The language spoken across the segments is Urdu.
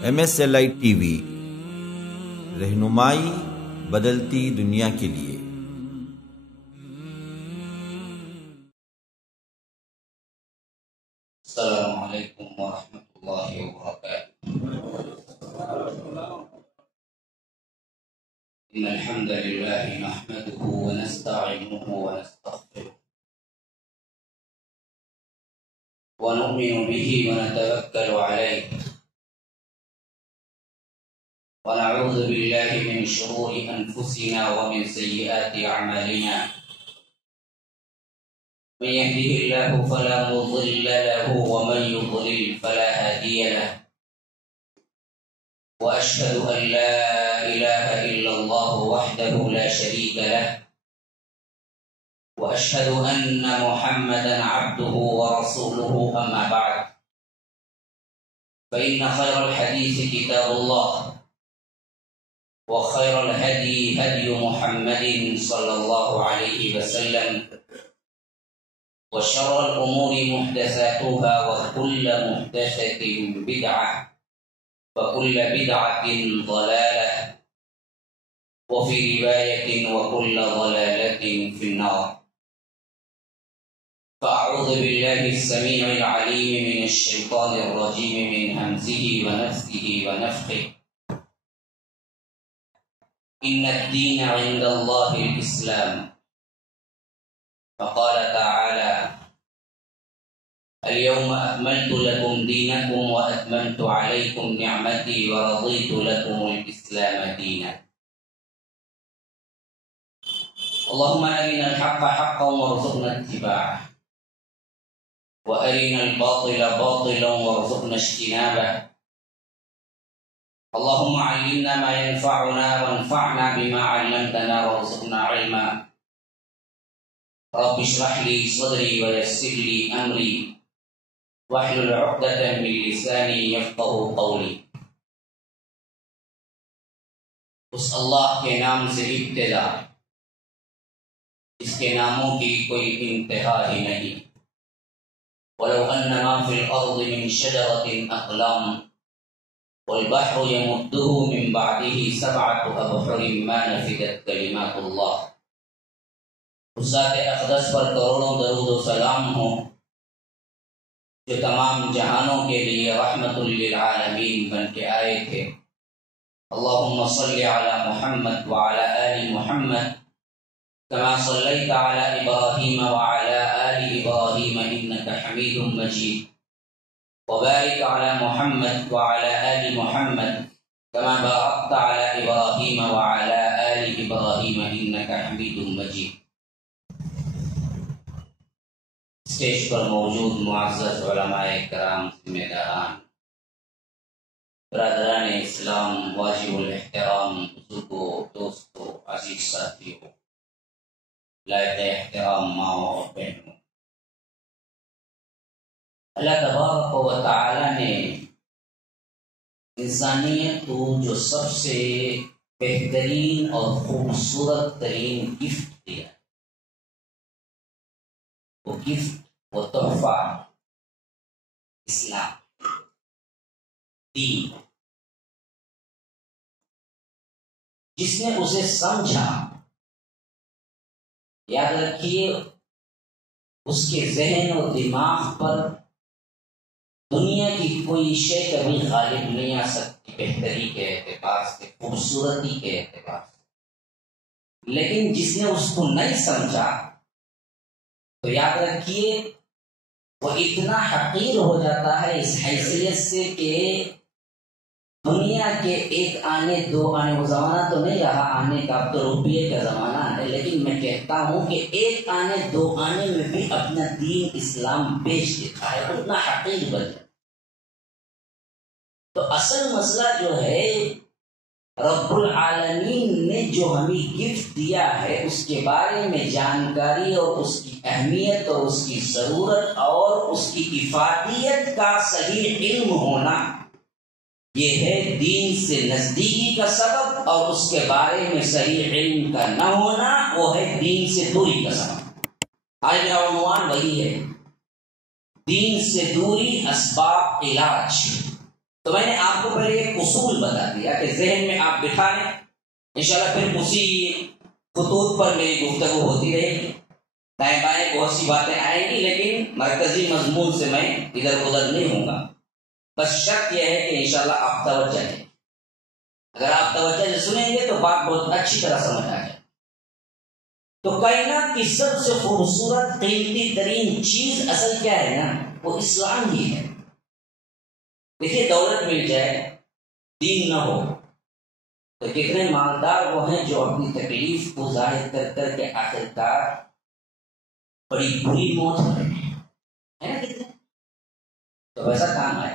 MSLI TV رہنمائی بدلتی دنیا کے لیے۔ السلام علیکم ورحمۃ اللہ وبرکاتہ۔ ان الحمد للہ نحمده ونستعینه ونستغفره ونؤمن به ونتوکل علیہ ونعوذ باللہ من شرور انفسنا ومن سیئات اعمالنا، من يهده الله فلا مضل له ومن يضلل فلا هادي له، وأشهد أن لا إله إلا الله وحده لا شريك له، وأشهد أن محمدا عبده ورسوله، أما بعد، فإن خير الحديث كتاب الله، وخير الهدي هدي محمد صلى الله عليه وسلم، وشر الأمور محدثاتها وكل محدثة بدعة وكل بدعة ضلالة، وفي رواية وكل ضلالة في النار. فأعوذ بالله السميع العليم من الشيطان الرجيم من همزه ونفثه ونفخه. إن الدين عند الله الإسلام. فقال تعالى: اليوم أكملت لكم دينكم وأتممت عليكم نعمتي ورضيت لكم الإسلام دينا. اللهم أرنا الحق حقا وارزقنا اتباعه، وأرنا الباطل باطلا وارزقنا اجتنابه. اللهم علمنا ما ينفعنا وانفعنا بما علمتنا وارزقنا علما. رب اشرح لي صدري ويسر لي أمري واحلل عقدة من لساني يفقهوا قولي۔ اس اللہ کے نام سے ابتدا، اس کے ناموں کی کوئی انتہا ہی نہیں۔ وَلَوْ أَنَّ مَا فِي الْأَرْضِ مِنْ شَجَرَةٍ أَقْلَامٌ وَالْبَحْرُ يَمُدُّهُ مِنْ بَعْدِهِ سَبْعَةُ أَبْحُرٍ مَا نَفِدَتْ كَلِمَاتُ اللَّهِ۔ اس ذات اقدس پر کروڑوں درود و سلام ہو جو تمام جہانوں کے لیے رحمت للعالمین بن کے آئے تھے۔ اللہم صلی علی محمد وعلی آل محمد كما صلیت علی ابراہیم وعلی آل ابراہیم انک حمید مجید، وبارک علی محمد وعلی آل محمد كما بارکت علی ابراہیم وعلی آل ابراہیم انک حمید مجید۔ اسٹیج پر موجود معزز علماء کرام، ذمہ داران، برادران اسلام، واجب الاحترام بزرگوں، دوستوں، عزیز ساتھیوں، لائق احترام ماؤں اور بہنوں، اللہ تبارک و تعالی نے انسانیت کو جو سب سے بہترین اور خوبصورت ترین گفٹ دیا، وہ گفٹ، وہ تحفہ اسلام، دین۔ جس نے اسے سمجھا، یاد رکھیے، اس کے ذہن اور دماغ پر دنیا کی کوئی شے کبھی غالب نہیں آ سکتی، بہتری کے اعتبار سے، خوبصورتی کے اعتبار سے۔ لیکن جس نے اس کو نہیں سمجھا تو یاد رکھیے وہ اتنا حقیر ہو جاتا ہے اس حیثیت سے کہ دنیا کے ایک آنے دو آنے، وہ زمانہ تو نہیں رہا آنے کا، اب تو روپیے کا زمانہ ہے، لیکن میں کہتا ہوں کہ ایک آنے دو آنے میں بھی اپنا دین اسلام بیچ دیتا ہے، اتنا حقیر بن جاتا۔ تو اصل مسئلہ جو ہے، رب العالمین نے جو ہمیں گفٹ دیا ہے اس کے بارے میں جانکاری اور اس کی اہمیت اور اس کی ضرورت اور اس کی افادیت کا صحیح علم ہونا، یہ ہے دین سے نزدیکی کا سبب، اور اس کے بارے میں صحیح علم کا نہ ہونا وہ ہے دین سے دوری کا سبب۔ آج میرا عنوان وہی ہے، دین سے دوری اسباب علاج۔ تو میں نے آپ کو پہلے ایک اصول بتا دیا کہ ذہن میں آپ بٹھا لیں، انشاءاللہ پھر اسی خطوط پر میری گفتگو ہوتی رہے گی، دائیں بائیں بہت سی باتیں آئیں گی، لیکن مرکزی مضمون سے میں ادھر ادھر نہیں ہوں گا۔ بس شرط یہ ہے کہ انشاءاللہ آپ توجہ دیں، اگر آپ توجہ سے سنیں گے تو بات بہت اچھی طرح سمجھ آ جائے۔ تو کائنات کی سب سے خوبصورت قیمتی ترین چیز اصل کیا ہے نا، وہ اسلام ہی ہے۔ دیکھیے دولت مل جائے دین نہ ہو تو کتنے مالدار وہ ہیں جو اپنی تکلیف کو ظاہر کر کر کے آخرکار بڑی بری موت ہو رہے ہیں نا کتنے، تو ویسا کام ہے۔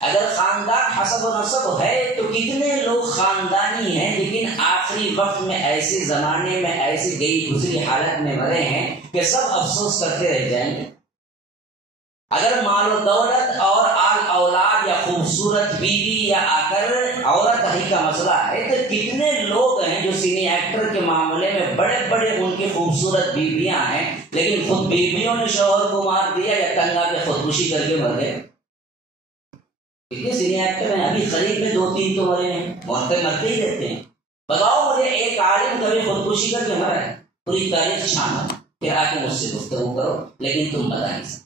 اگر خاندان حسب و نسب ہے تو کتنے لوگ خاندانی ہیں لیکن آخری وقت میں ایسے زمانے میں ایسی گئی گزری حالت میں مرے ہیں کہ سب افسوس کرتے رہ جائیں گے۔ اگر مال و دولت اور آل اولاد یا خوبصورت بیوی یا آکر عورت ہی کا مسئلہ ہے تو کتنے لوگ ہیں جو سینی ایکٹر کے معاملے میں بڑے بڑے ان کی خوبصورت بیویاں ہیں لیکن خود بیویوں نے شوہر کو مار دیا یا ٹنگا کے خودکشی کر کے مر گئے۔ کتنے سینی ایکٹر ہیں، ابھی قریب میں 2-3 تو مرے ہیں، مرتے ہی رہتے ہیں۔ بتاؤ مجھے ایک عالم کبھی خودکشی کر کے مرا ہے؟ پوری تاریخ شامل، پھر آ کے مجھ سے گفتگو کرو، لیکن تم بتا نہیں سکتے۔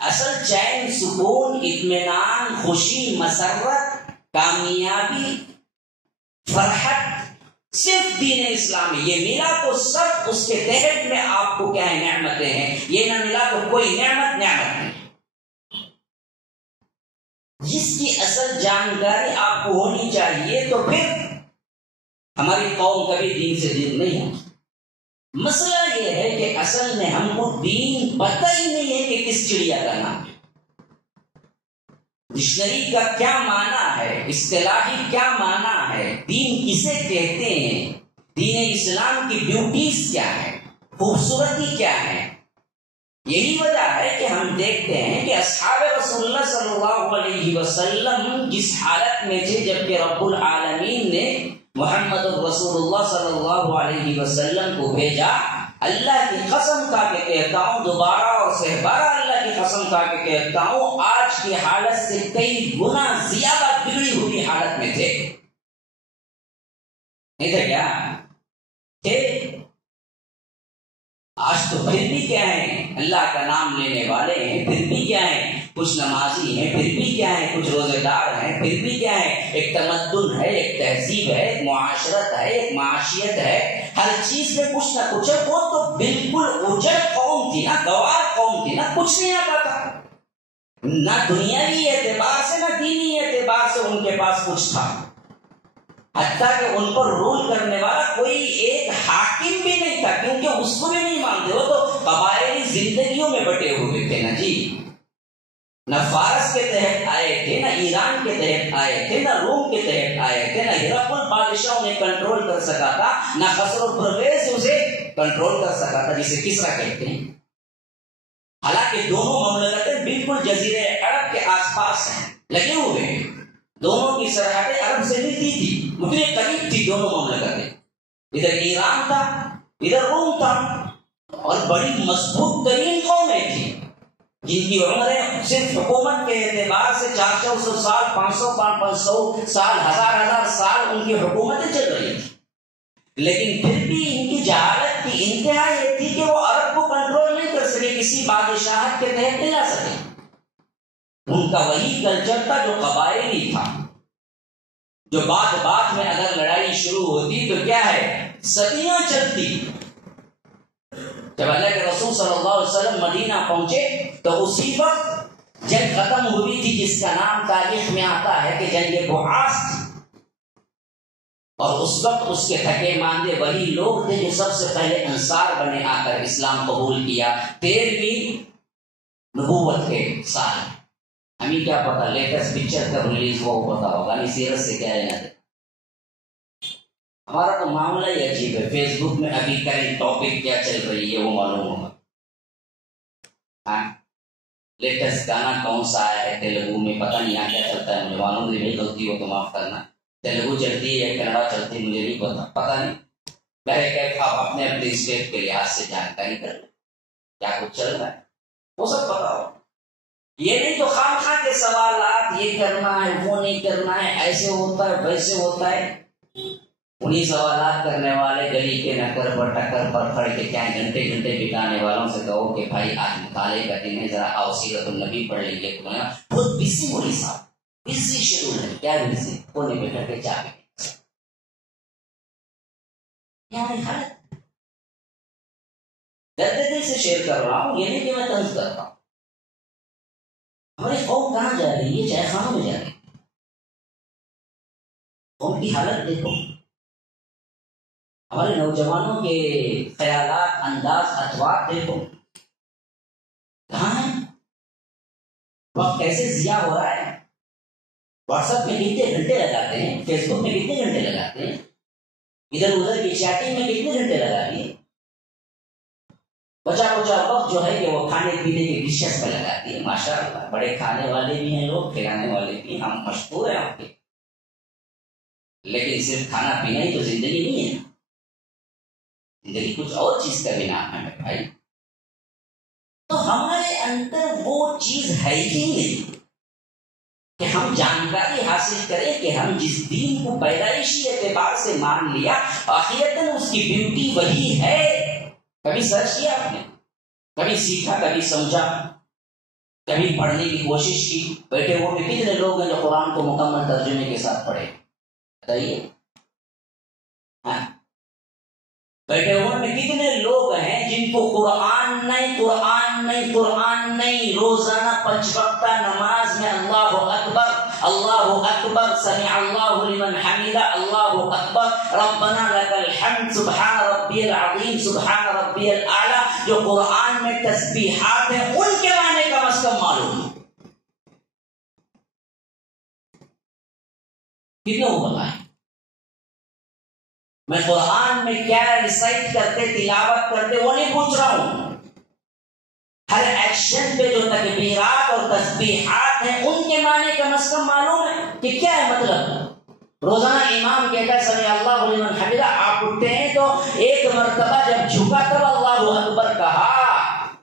اصل چین، سکون، اطمینان، خوشی، مسرت، کامیابی، فرحت صرف دین اسلام میں۔ یہ ملا تو سب اس کے تحت میں آپ کو کیا ہے نعمتیں ہیں، یہ نہ ملا تو کوئی نعمت نہیں۔ جس کی اصل جانکاری آپ کو ہونی چاہیے تو پھر ہماری قوم کبھی دین سے دور نہیں ہوتی۔ مسئلہ یہ ہے کہ اصل میں ہم کو دین پتہ ہی نہیں ہے کہ کس چڑیا کا نام ہے، ڈکشنری کا کیا معنی ہے، اصطلاحی کیا معنی ہے، دین کسے کہتے ہیں، دین اسلام کی بیوٹیز کیا ہے، خوبصورتی کیا ہے۔ یہی وجہ ہے کہ ہم دیکھتے ہیں کہ اصحاب رسول اللہ صلی اللہ علیہ وسلم جس حالت میں تھے جبکہ رب العالمین نے محمد رسول اللہ صلی اللہ علیہ وسلم کو بھیجا، اللہ کی قسم کھا کے کہتا ہوں، دوبارہ اور سہبارہ اللہ کی قسم کھا کے کہتا ہوں، آج کی حالت سے کئی گنا زیادہ بگڑی ہوئی حالت میں تھے۔ نہیں تھا کیا؟ تھے۔ آج تو پھر بھی کیا ہیں، اللہ کا نام لینے والے ہیں، پھر بھی کیا ہیں، کچھ نمازی ہیں، پھر بھی کیا ہیں، کچھ روزے دار ہیں، پھر بھی کیا ہے، ایک تمدن ہے، ایک تہذیب ہے، ایک معاشرت ہے، ایک معاشیت ہے، ہر چیز میں کچھ نہ کچھ ہے۔ وہ تو بالکل اجڑ قوم تھی نا، گوار قوم تھی نا، کچھ نہیں آتا تھا، نہ دنیاوی اعتبار سے نہ دینی اعتبار سے ان کے پاس کچھ تھا، حتیٰ کہ ان پر رول کرنے والا کوئی ایک حاکم بھی نہیں تھا، کیونکہ اس کو بھی نہیں مانتے، وہ تو قبائلی زندگیوں میں بٹے ہوئے تھے نا جی، نہ فارس کے تحت آئے تھے، نہ ایران کے تحت آئے تھے، نہ روم کے تحت آئے تھے، نہ ہرقل بادشاہ انہیں کنٹرول کر سکا تھا، نہ خسرو پرویز اسے کنٹرول کر سکا تھا جسے کسرا کہتے ہیں۔ حالانکہ دونوں مملکتیں بالکل جزیرے عرب کے آس پاس ہیں، لگے ہوئے ہیں، دونوں کی سرحدیں عرب سے ملتی تھی، مجھے قریب تھی دونوں مملکتیں، ادھر ایران تھا ادھر روم تھا، اور بڑی مضبوط ترین قومیں تھیں جن کی عمریں صرف حکومت کے اعتبار سے 400 سال 500 سال 1000 سال ان کی حکومتیں چل رہی تھی، لیکن پھر بھی ان کی جہالت کی انتہا یہ تھی کہ وہ عرب کو کنٹرول نہیں کر سکے، کسی بادشاہت کے تحت نہیں لا سکے۔ ان کا وہی کلچر تھا جو قبائلی تھا، جو بات میں اگر لڑائی شروع ہوتی تو کیا ہے، صدیاں چلتی۔ جب اللہ کے رسول صلی اللہ علیہ وسلم مدینہ پہنچے تو اسی وقت جنگ ختم ہوئی تھی جس کا نام تاریخ میں آتا ہے کہ جنگ بعاث تھی، اور اس وقت اس کے تھکے ماندے وہی لوگ تھے جو سب سے پہلے انصار بنے، آ کر اسلام قبول کیا 13ویں نبوت کے سال۔ ہمیں کیا پتا لیٹسٹ پکچر کب ریلیز ہوا وہ پتا ہوگا، نہیں سیرت سے کیا لینا ہے۔ ہمارا تو معاملہ ہی عجیب ہے، فیس بک میں ابھی کرنٹ ٹاپک کیا چل رہی ہے وہ معلوم ہوگا، لیٹسٹ گانا کون سا آیا ہے تیلگو میں، پتہ نہیں یہاں کیا چلتا ہے، مجھے معلوم نہیں، غلطی ہو تو معاف کرنا، تیلگو چلتی ہے کنڑا چلتی ہے مجھے نہیں پتہ نہیں، میرے کیف آپ اپنے اسٹیٹ کے لحاظ سے جانکاری کر لیں کیا کچھ چل رہا ہے، وہ سب پتا ہو۔ یہ نہیں تو خام یہ کرنا ہے وہ نہیں کرنا ہے، ایسے ہوتا ہے ویسے ہوتا ہے، انہی سوالات کرنے والے گلی کے نکر پر ٹکر پر کھڑ کے کیا گھنٹے گھنٹے بتانے والوں سے کہو کہ بھائی آج مطالعے کا دن ہے، ذرا آؤ سیرت النبی پڑھ لیں گے، خود بزی مولوی صاحب، بزی شیڈول ہے، کیا بزی، کونے پہ بیٹھ کے چاہ یعنی حالت درد دل سے شیئر کر رہا ہوں، یہ نہیں کہ میں طنز کر رہا ہوں۔ ہماری قوم کہاں جا رہی ہے؟ چائے خانوں میں جا رہی ہے۔ قوم کی حالت دیکھو، ہمارے نوجوانوں کے خیالات، انداز، اطوار دیکھو کہاں ہے، وقت کیسے ضیاع ہو رہا ہے۔ واٹس ایپ میں کتنے گھنٹے لگاتے ہیں، فیس بک میں کتنے گھنٹے لگاتے ہیں، ادھر ادھر کی چیٹنگ میں کتنے گھنٹے لگا دیے، بچا کچا وقت جو ہے کہ وہ کھانے پینے کے ڈشز میں لگاتی ہے۔ ماشاء اللہ بڑے کھانے والے بھی ہیں لوگ، کھلانے والے بھی، ہم مشہور ہیں آپ کے، لیکن صرف کھانا پینا ہی تو زندگی نہیں ہے، زندگی کچھ اور چیز کا بھی نام ہے میرے بھائی۔ تو ہمارے اندر وہ چیز ہے ہی نہیں کہ ہم جانکاری حاصل کریں کہ ہم جس دین کو پیدائشی اعتبار سے مان لیا آخرتاً اس کی بیوٹی وہی ہے۔ کبھی سرچ کیا آپ نے، کبھی سیکھا، کبھی سمجھا، کبھی پڑھنے کی کوشش کی؟ بیٹھے ہوئے میں کتنے لوگ ہیں جو قرآن کو مکمل ترجمے کے ساتھ پڑھے؟ بتائیے، بیٹھے ہوئے میں کتنے لوگ ہیں جن کو قرآن نہیں روزانہ 5 وقتہ نماز میں اللہ اکبر سمع اللہ لمن حمدہ، اللہ اکبر ربنا لک الحمد سبحان ربی العظیم سبحان ربی الاعلی، جو قرآن میں تسبیحات ہیں ان کے معنی کم از کم معلوم ہے؟ کتنے کو بتائیں؟ میں قرآن میں کیا ریسائٹ کرتے، تلاوت کرتے، وہ نہیں پوچھ رہا ہوں، ہر ایکشن پہ جو تکبیرات اور تسبیحات ہیں ان کے معنی کم از کم معلوم ہے کہ کیا ہے مطلب۔ روزانہ امام کہتا ہے سمع اللہ لمن حمدہ، آپ اٹھتے ہیں تو ایک مرتبہ جب جھکا تب اللہ اکبر کہا،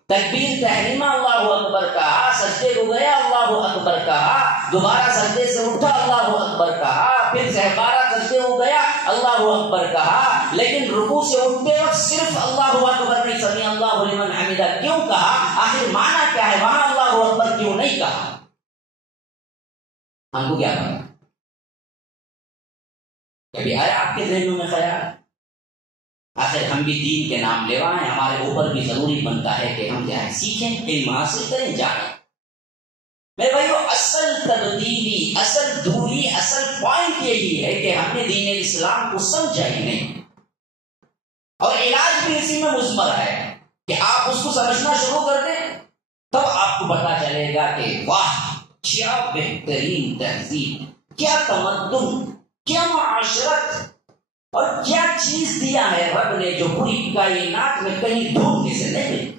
تکبیر تحریمہ اللہ اکبر کہا، سجدے کو گیا اللہ اکبر کہا، دوبارہ سجدے سے اٹھا اللہ اکبر کہا، پھر دوبارہ سجدے ہو گیا اللہ اکبر کہا، لیکن رکوع سے اٹھتے وقت صرف اللہ اکبر نہیں، سمع اللہ لمن حمدہ کیوں کہا؟ آخر معنی کیا ہے؟ وہاں اللہ اکبر کیوں نہیں کہا؟ ہم کو کیا پتا؟ کبھی آیا آپ کے ذہنوں میں خیال؟ آخر ہم بھی دین کے نام لیوا ہیں، ہمارے اوپر بھی ضروری بنتا ہے کہ ہم کیا ہے، سیکھیں، علم حاصل کریں، جانیں۔ میرے بھائیو، اصل تبدیلی، اصل دوری، اصل پوائنٹ یہی ہے کہ ہم نے دین اسلام کو سمجھا ہی نہیں، اور علاج بھی اسی میں مضمر ہے کہ آپ اس کو سمجھنا شروع کر دیں، تب آپ کو پتا چلے گا کہ واہ کیا بہترین تہذیب، کیا تمدن، کیا معاشرت، اور کیا چیز دیا ہے رب نے جو پوری کائنات میں کہیں ڈھونڈنے سے نہیں ملی۔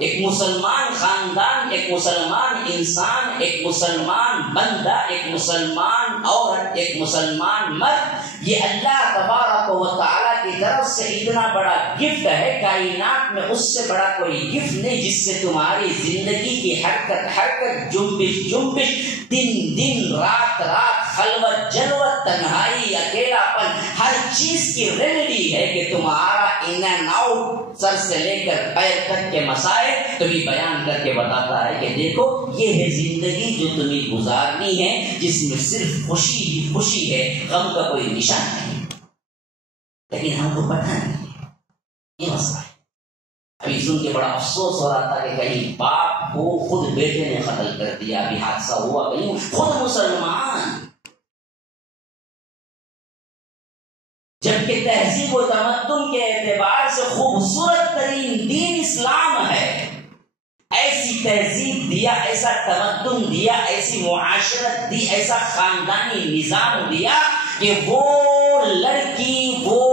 ایک مسلمان خاندان، ایک مسلمان انسان، ایک مسلمان بندہ، ایک مسلمان عورت، ایک مسلمان مرد، یہ اللہ تبارک و تعالیٰ کی طرف سے اتنا بڑا گفٹ ہے، کائنات میں اس سے بڑا کوئی گفٹ نہیں جس سے تمہاری زندگی کی حرکت، جنبش، دن رات، خلوت جلوت، تنہائی، اکیلا پن، ہر چیز کی ریمیڈی ہے کہ تمہارا ان اینڈ آؤٹ، سر سے لے کر پیر تک کے مسائل تمہیں بیان کر کے بتاتا ہے کہ دیکھو یہ ہے زندگی جو تمہیں گزارنی ہے، جس میں صرف خوشی ہی خوشی ہے، غم کا کوئی نشان نہیں، لیکن ہم کو پتہ نہیں، یہ مسئلہ ہے۔ ابھی سن کے بڑا افسوس ہو رہا تھا کہ کہیں باپ کو خود بیٹے نے قتل کر دیا، ابھی حادثہ ہوا، کہیں خود مسلمان، جبکہ تہذیب و تمدن کے اعتبار سے خوبصورت ترین دین اسلام ہے۔ ایسی تہذیب دیا، ایسا تمدن دیا، ایسی معاشرت دی، ایسا خاندانی نظام دیا کہ وہ لڑکی، وہ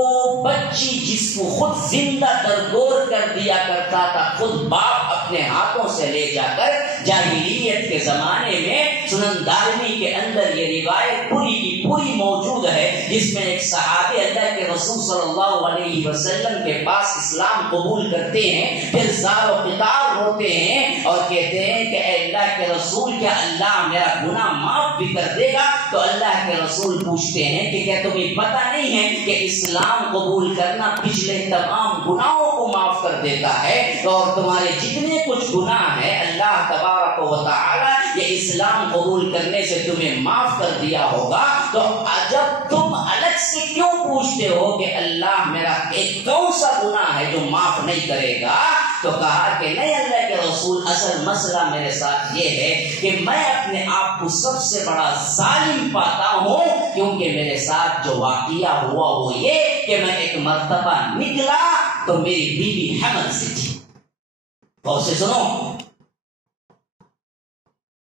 بچی جس کو خود زندہ درگور کر دیا کرتا تھا خود باپ اپنے ہاتھوں سے لے جا کر، جاہلیت کے زمانے میں سنن دارمی کے اندر یہ روایت پوری کی پوری موجود ہے، جس میں ایک صحابی اللہ کے رسول صلی اللہ علیہ وسلم کے پاس اسلام قبول کرتے ہیں، پھر زار و قطار ہوتے ہیں اور کہتے ہیں کہ اے اللہ اللہ کے رسول کیا اللہ میرا گناہ معاف بھی کر دے گا؟ تو اللہ کے رسول پوچھتے ہیں کہ کیا تمہیں پتہ نہیں ہے کہ اسلام قبول کرنا پچھلے تمام گناہوں کو معاف کر دیتا ہے، اور تمہارے جتنے کچھ گناہ ہیں اللہ تبارک و تعالی یہ اسلام قبول کرنے سے تمہیں معاف کر دیا ہوگا۔ تو جب تم الگ سے کیوں پوچھتے ہو کہ اللہ میرا ایک کون سا گناہ ہے جو معاف نہیں کرے گا؟ تو کہا کہ نہیں اللہ کے رسول، اصل مسئلہ میرے ساتھ یہ ہے کہ میں اپنے آپ کو سب سے بڑا ظالم پاتا ہوں، کیونکہ میرے ساتھ جو واقعہ ہوا وہ یہ کہ میں ایک مرتبہ نکلا تو میری بیوی حمل سے تھی۔ اور سے سنو،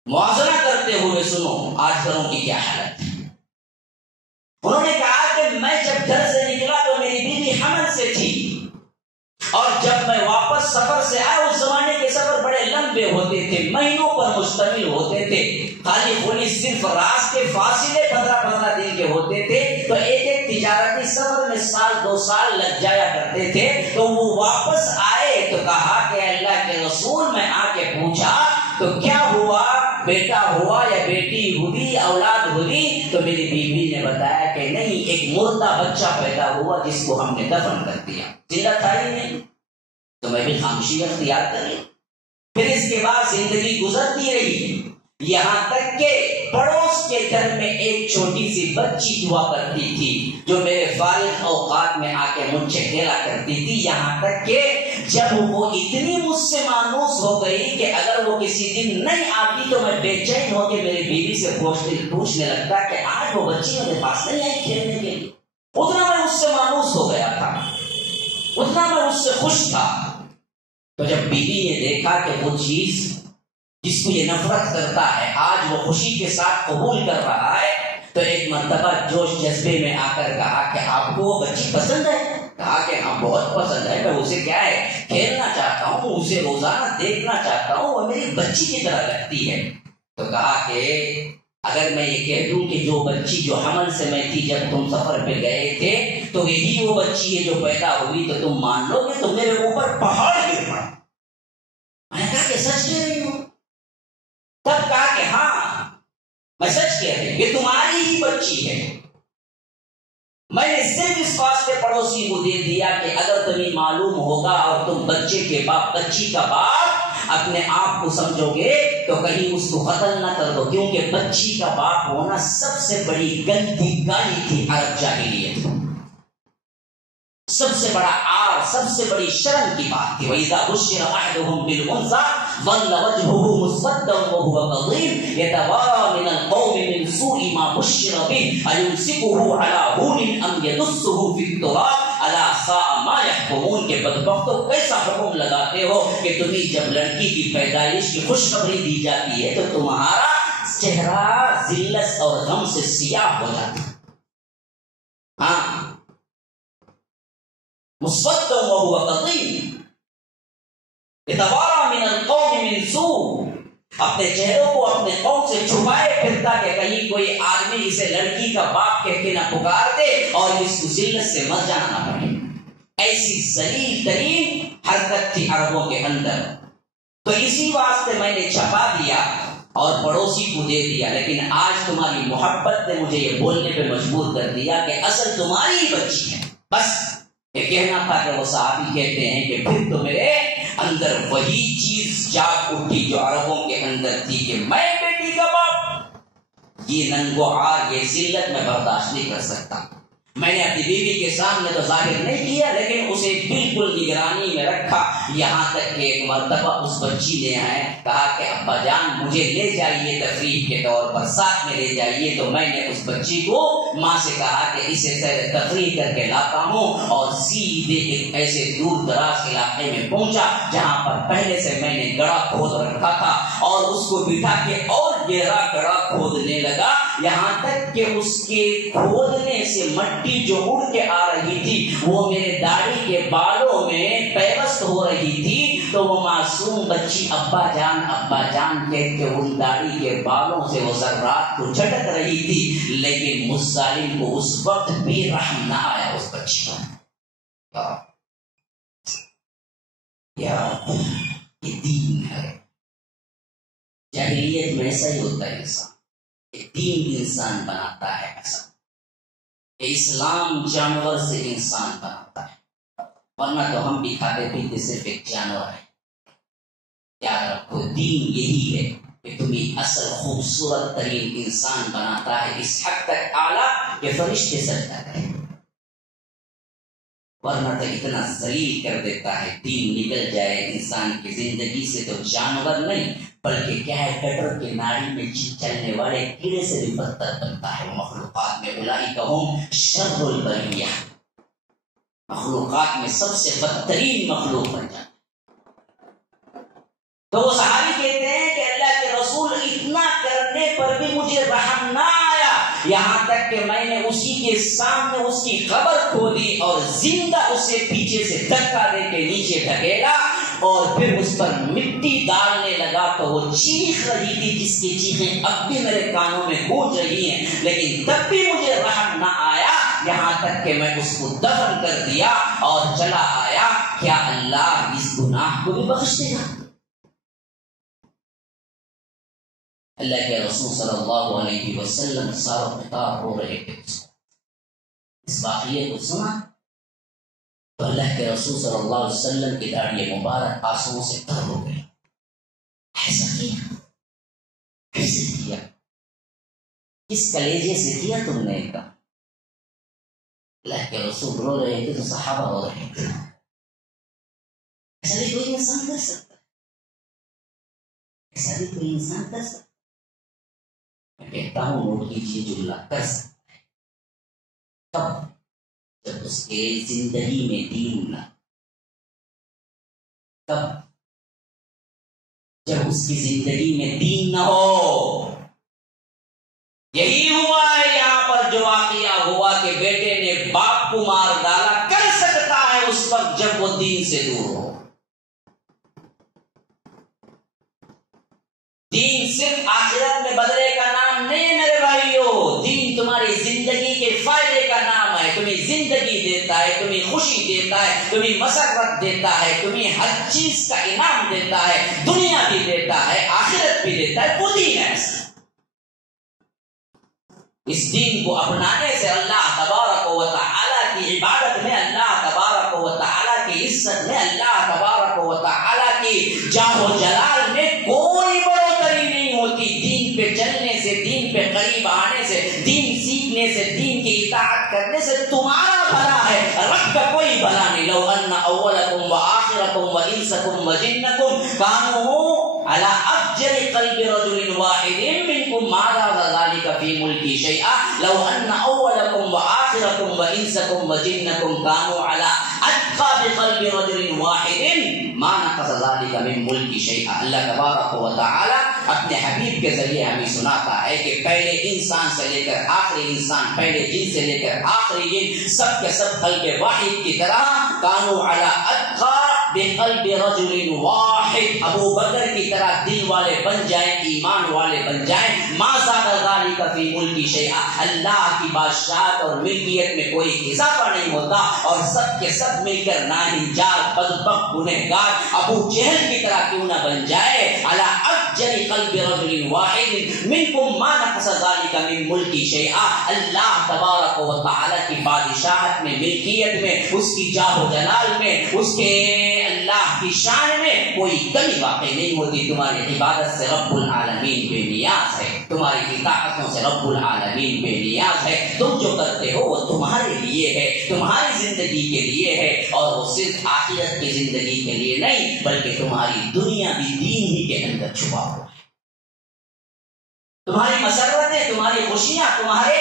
موازنہ کرتے ہوئے سنو آج گھروں کی کیا حالت ہے۔ انہوں نے کہا کہ میں جب گھر سے نکلا تو میری بیوی حمل سے تھی، اور جب میں واپس سفر سے آیا، اس زمانے کے سفر بڑے لمبے ہوتے تھے، مہینوں پر مشتمل ہوتے تھے، خالی خالی صرف راستے فاصلے 15-15 دن کے ہوتے تھے، تو ایک ایک تجارتی سفر میں سال 2 سال لگ جایا کرتے تھے۔ تو وہ واپس آئے تو کہا کہ اللہ کے رسول، میں آ کے پوچھا تو کیا ہوا، بیٹا ہوا یا بیٹی ہوئی، اولاد ہوئی؟ تو میری بیوی نے بتایا کہ نہیں، ایک مردہ بچہ پیدا ہوا جس کو ہم نے دفن کر دیا، زندہ تھا ہی نہیں۔ تو میں بھی خاموشی اختیار کر لی۔ پھر اس کے بعد زندگی گزرتی رہی، یہاں تک کہ پڑوس کے گھر میں ایک چھوٹی سی بچی ہوا کرتی تھی جو میرے فارغ اوقات میں آ کے مجھ سے کھیلا کرتی تھی، یہاں تک کہ جب وہ اتنی مجھ سے مانوس ہو گئی کہ اگر وہ کسی دن نہیں آتی تو میں بے چین ہو کے میری بیوی سے پوچھنے لگتا کہ آج وہ بچی میرے پاس نہیں آئی کھیلنے کے لیے۔ اتنا میں اس سے مانوس ہو گیا تھا، اتنا میں اس سے خوش تھا۔ تو جب بیوی نے دیکھا کہ وہ چیز جس کو یہ نفرت کرتا ہے آج وہ خوشی کے ساتھ قبول کر رہا ہے، تو ایک مرتبہ جوش جذبے میں آ کر کہا کہ آپ کو وہ بچی پسند ہے؟ کہا کہ ہاں بہت پسند ہے، میں اسے کیا ہے کھیلنا چاہتا ہوں، اسے روزانہ دیکھنا چاہتا ہوں، وہ میری بچی کی طرح لگتی ہے۔ تو کہا کہ اگر میں یہ کہہ دوں کہ جو بچی جو حمل سے میں تھی جب تم سفر پہ گئے تھے تو یہی وہ بچی ہے جو پیدا ہوئی، تو تم مان لو گے؟ تو میرے اوپر پہاڑ گر پڑا۔ میں نے کہا کہ سچ کہہ رہی ہوں؟ تب کہا کہ ہاں میں سچ کہہ رہی ہوں، یہ تمہاری ہی بچی ہے۔ میں نے صرف اس واسطے پڑوسی کو دے دیا کہ اگر تمہیں معلوم ہوگا اور تم بچے کے باپ، بچی کا باپ اپنے آپ کو سمجھو گے تو کہیں اس کو قتل نہ کر دو، کیونکہ بچی کا باپ ہونا سب سے بڑی گندی گالی تھی عرب جاہلیت، سب سے بڑا عار، سب سے بڑی شرم کی بات تھی۔ وَإِذَا بُشِّرَ أَحَدُهُم بِالْأُنثىٰ ظَلَّ وَجْهُهُ مُسْوَدًّا وَهُوَ كَظِيمٌ يَتَوَارَىٰ مِنَ الْقَوْمِ مِنْ سُوءِ مَا بُشِّرَ بِهِ أَيُمْسِكُهُ عَلَىٰ هُونٍ أَمْ يَدُسُّهُ فِي التُّرَابِ أَلَا سَاءَ مَا يَحْكُمُونَ کہ بدبختو کیسا حکم لگاتے ہو کہ تمہیں جب لڑکی کی پیدائش کی خوشخبری دی جاتی ہے تو تمہارا چہرہ ذلت اور غم سے سیاہ ہو جاتا ہے۔ ہاں، مسودًا وهو كظيم يتوارى من القوم من سوء، اپنے چہروں کو اپنے قوم سے چھپائے پھرتا کہ کہیں کوئی آدمی اسے لڑکی کا باپ کہہ کے نہ پکار دے اور اس کو ذلت سے مر جانا نہ پڑے۔ ایسی ذلیل ترین حرکت تھی عربوں کے اندر، تو اسی واسطے میں نے چھپا دیا اور پڑوسی کو دے دیا، لیکن آج تمہاری محبت نے مجھے یہ بولنے پہ مجبور کر دیا کہ اصل تمہاری ہی بچی ہے۔ بس یہ کہنا تھا کہ وہ صحابی کہتے ہیں کہ پھر تو میرے اندر وہی چیز جاگ اٹھی جو عربوں کے اندر تھی کہ میں بیٹی کا باپ، یہ ننگو عار، یہ ذلت میں برداشت نہیں کر سکتا۔ میں نے اپنی بیوی کے سامنے تو ظاہر نہیں کیا، لیکن اسے بالکل نگرانی میں رکھا، یہاں تک کہ ایک مرتبہ اس بچی نے کہا کہ ابا جان مجھے لے جائیے تفریح کے طور پر، ساتھ میں لے جائیے۔ تو میں نے اس بچی کو ماں سے کہا کہ اسے سیر تفریح کر کے لاتا ہوں، اور سیدھے ایک ایسے دور دراز علاقے میں پہنچا جہاں پر پہلے سے میں نے گڑھا کھود رکھا تھا، اور اس کو بٹھا کے اور گہرا گڑھا کھودنے لگا، یہاں تک کہ اس کے کھودنے سے مٹی جو اڑ کے آ رہی تھی وہ میرے داڑھی کے بالوں میں پیوست ہو رہی تھی۔ تو وہ معصوم بچی ابا جان کہہ کے ان داڑھی کے بالوں سے وہ ذرات کو جھٹک رہی تھی، لیکن مجھ ظالم کو اس وقت بھی رحم نہ آیا اس بچی پر۔ یہ دین ہے، جاہلیت میں ایسا ہی ہوتا ہے انسان، دین انسان بناتا ہے، ایسا اسلام جانور سے انسان بناتا ہے، ورنہ تو ہم بھی کھاتے پیتے صرف ایک جانور ہے۔ یاد رکھو دین یہی ہے کہ تمہیں اصل خوبصورت ترین انسان بناتا ہے، اس حد تک اعلیٰ کہ فرشتے سجدہ کریں، ورنہ تو اتنا ذلیل کر دیتا ہے۔ دین نکل جائے انسان کی زندگی سے تو جانور نہیں بلکہ کیا ہے، گٹر کے نالی میں چلنے والے کیڑے سے بھی بدتر بنتا ہے مخلوقات میں۔ اولئک ھم شر البریہ، مخلوقات میں سب سے بدترین مخلوق بن جاتا ہے۔ تو وہ صحابی کہتے ہیں کہ اللہ کے رسول اتنا کرنے پر بھی مجھے رحم نہ آیا، یہاں تک کہ میں نے اسی کے سامنے اس کی قبر کھودی اور زندہ اسے پیچھے سے دھکا دے کے نیچے ڈھکیلا اور پھر اس پر مٹی ڈالنے لگا تو وہ چیخ رہی تھی جس کی چیخیں اب بھی میرے کانوں میں گونج رہی ہیں، لیکن تب بھی مجھے رحم نہ آیا، یہاں تک کہ میں اس کو دفن کر دیا اور چلا آیا۔ کیا اللہ اس گناہ کو بھی بخش دے گا؟ اللہ کے رسول صلی اللہ علیہ وسلم سارا خطاب ہو رہے تھے، اس واقعے کو سنا تو اللہ کے رسول صلی اللہ علیہ وسلم کی داڑھی مبارک آنسوؤں سے تر ہو گئی۔ ایسا کیا، کیسے کیا، کس کلیجے سے کیا تم نے؟ کہا اللہ کے رسول رو رہے تھے تو صحابہ رو رہے تھے۔ ایسا بھی کوئی انسان کر سکتا ہے؟ ایسا بھی کوئی انسان کر سکتا ہے؟ میں کہتا ہوں نوٹ کیجیے جو اللہ کر سکتا ہے، تب جب اس کے زندگی میں دین نہ، تب جب اس کی زندگی میں دین نہ ہو۔ یہی ہوا ہے یہاں پر جو واقعہ ہوا کہ بیٹے نے باپ کو مار ڈالا، کر سکتا ہے اس وقت جب وہ دین سے دور ہو۔ دین صرف آخرت میں بدلے کا نام نہیں ہے میرے بھائیو، دین تمہاری زندگی کے فائدے کا نام ہے، تمہیں زندگی دیتا ہے، تمہیں خوشی دیتا ہے، تمہیں مسرت دیتا ہے، تمہیں ہر چیز کا انعام دیتا ہے، دنیا بھی دیتا ہے، آخرت بھی دیتا ہے، وہ دین ہے۔ اس دین کو اپنانے سے اللہ تبارک و تعالیٰ کی عبادت میں، اللہ تبارک و تعالیٰ کی عزت میں، اللہ تبارک و تعالیٰ کی جاہ و جلال میں کوئی بڑھوتری نہیں ہوتی۔ دین پہ چلنے سے، دین پہ قریب آنے سے، دین سیکھنے سے، دین کی اطاعت کرنے سے تمہارا بھلا ہے، رب کا کوئی بھلا نہیں۔ لو ان اولکم وآخرکم وانسکم وجنکم کانوا علی افجر قلب رجل واحد منکم ما زاد ذلک فی ملکی شیئا لو ان اولکم وآخرکم وانسکم وجنکم کانوا علی اتقى بقلب رجل واحد ما نقص ذلك من ملک شیئا۔ اللہ تبارک و تعالی اپنے حبیب کے ذریعے ہمیں سناتا ہے کہ پہلے انسان سے لے کر آخری انسان، پہلے جن سے لے کر آخری جن، سب کے سب قلب واحد کی طرح کانوا علی اتقى بقلب رجل واحد، ابو بکر کی طرح دل والے بن جائیں، ایمان والے بن جائیں۔ ما زاد ذلك فی ملک شیئا، اللہ کی بادشاہت اور ملکیت میں کوئی اضافہ نہیں ہوتا، اور سب کے سب مل کر ناہنجار بدبخت گنہگار ابو جہل کی طرح کیوں نہ بن جائے۔ علی افجر قلب رجل واحد منکم ما نقص ذلك من ملک شیئا، اللہ تبارک و تعالی کی بادشاہت میں، ملکیت میں، اس کی جاہ و جلال میں، اس کے اللہ کی شان میں کوئی کمی واقع نہیں ہوتی۔ تمہاری عبادت سے رب العالمین بے نیاز ہے، تمہاری اطاعتوں سے رب العالمین بے نیاز ہے۔ تم جو کرتے ہو وہ تمہارے لیے ہے، تمہاری زندگی کے لیے ہے، اور وہ صرف آخرت کی زندگی کے لیے نہیں بلکہ تمہاری دنیا بھی دین ہی کے اندر چھپا ہوا ہے۔ تمہاری مسرتیں، تمہاری خوشیاں، تمہارے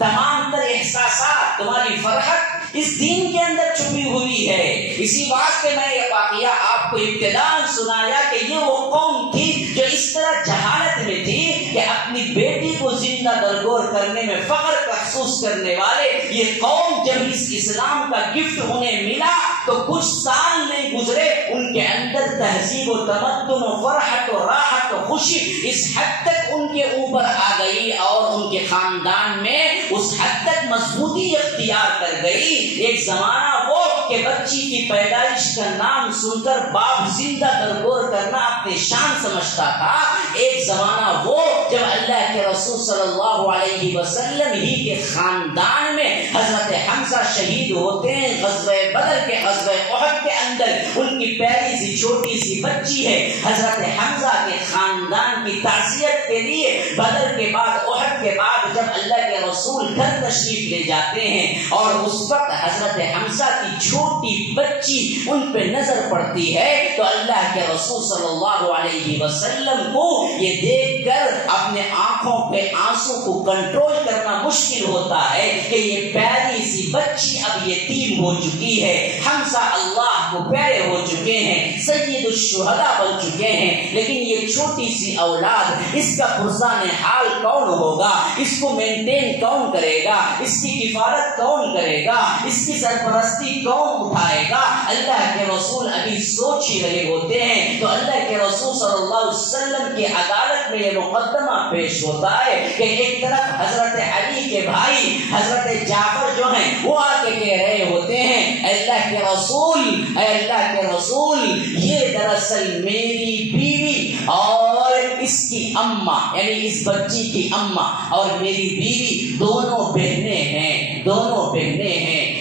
تمام تر احساسات، تمہاری فرحت اس دین کے اندر چھپی ہوئی ہے۔ اسی بات پہ میں یہ واقعہ آپ کو ابتداءً سنایا کہ یہ وہ قوم تھی جو اس طرح جہالت میں تھی کہ اپنی بیٹی کو زندہ درگور کرنے میں فخر محسوس کرنے والے یہ قوم جب اس اسلام کا گفٹ انہیں ملا تو کچھ سال نہیں گزرے ان کے اندر تہذیب و تمدن و فرحت و راحت و خوشی اس حد تک ان کے اوپر آ گئی اور ان کے خاندان میں اس حد تک مضبوطی اختیار کر گئی۔ ایک زمانہ وہ کہ بچی کی پیدائش کا نام سن کر باپ زندہ درگور کرنا اپنے شان سمجھتا تھا، ایک زمانہ وہ جب اللہ کے رسول صلی اللہ علیہ وسلم ہی کے خاندان میں حضرت حمزہ شہید ہوتے ہیں غزوہ بدر کے غزوہ احد کے اندر، ان کی پیاری سی چھوٹی سی بچی ہے۔ حضرت حمزہ کے خاندان کی تعزیت کے لیے بدر کے بعد احد کے بعد جب اللہ کے رسول گھر تشریف لے جاتے ہیں اور اس وقت حضرت حمزہ کی چھوٹی بچی ان پہ نظر پڑتی ہے تو اللہ کے رسول صلی اللہ علیہ وسلم کو یہ دیکھ کر اپنے آنکھوں پہ آنسو کو کنٹرول کرنا مشکل ہوتا ہے کہ یہ پیاری سی بچی اب یتیم ہو چکی ہے، حمزہ اللہ کو پیارے ہو چکے ہیں، سید الشہداء بن چکے ہیں، لیکن یہ چھوٹی سی اولاد، اس کا پرسان حال کون ہوگا، اس کو مینٹین کون کرے گا، اس کی کفالت کون کرے گا، اس کی سرپرستی کون اٹھائے گا؟ اللہ کے رسول ابھی سوچ ہی رہے ہوتے ہیں تو اللہ کے رسول صلی اللہ علیہ وسلم کی عدالت میں یہ مقدمہ پیش ہوتا ہے کہ ایک طرف حضرت علی کے بھائی حضرت جعفر جو ہیں وہ آ کے کہہ رہے ہوتے ہیں اے اللہ کے رسول یہ دراصل میری بیوی اور اس کی اماں یعنی اس بچی کی اماں اور میری بیوی دونوں بہنیں ہیں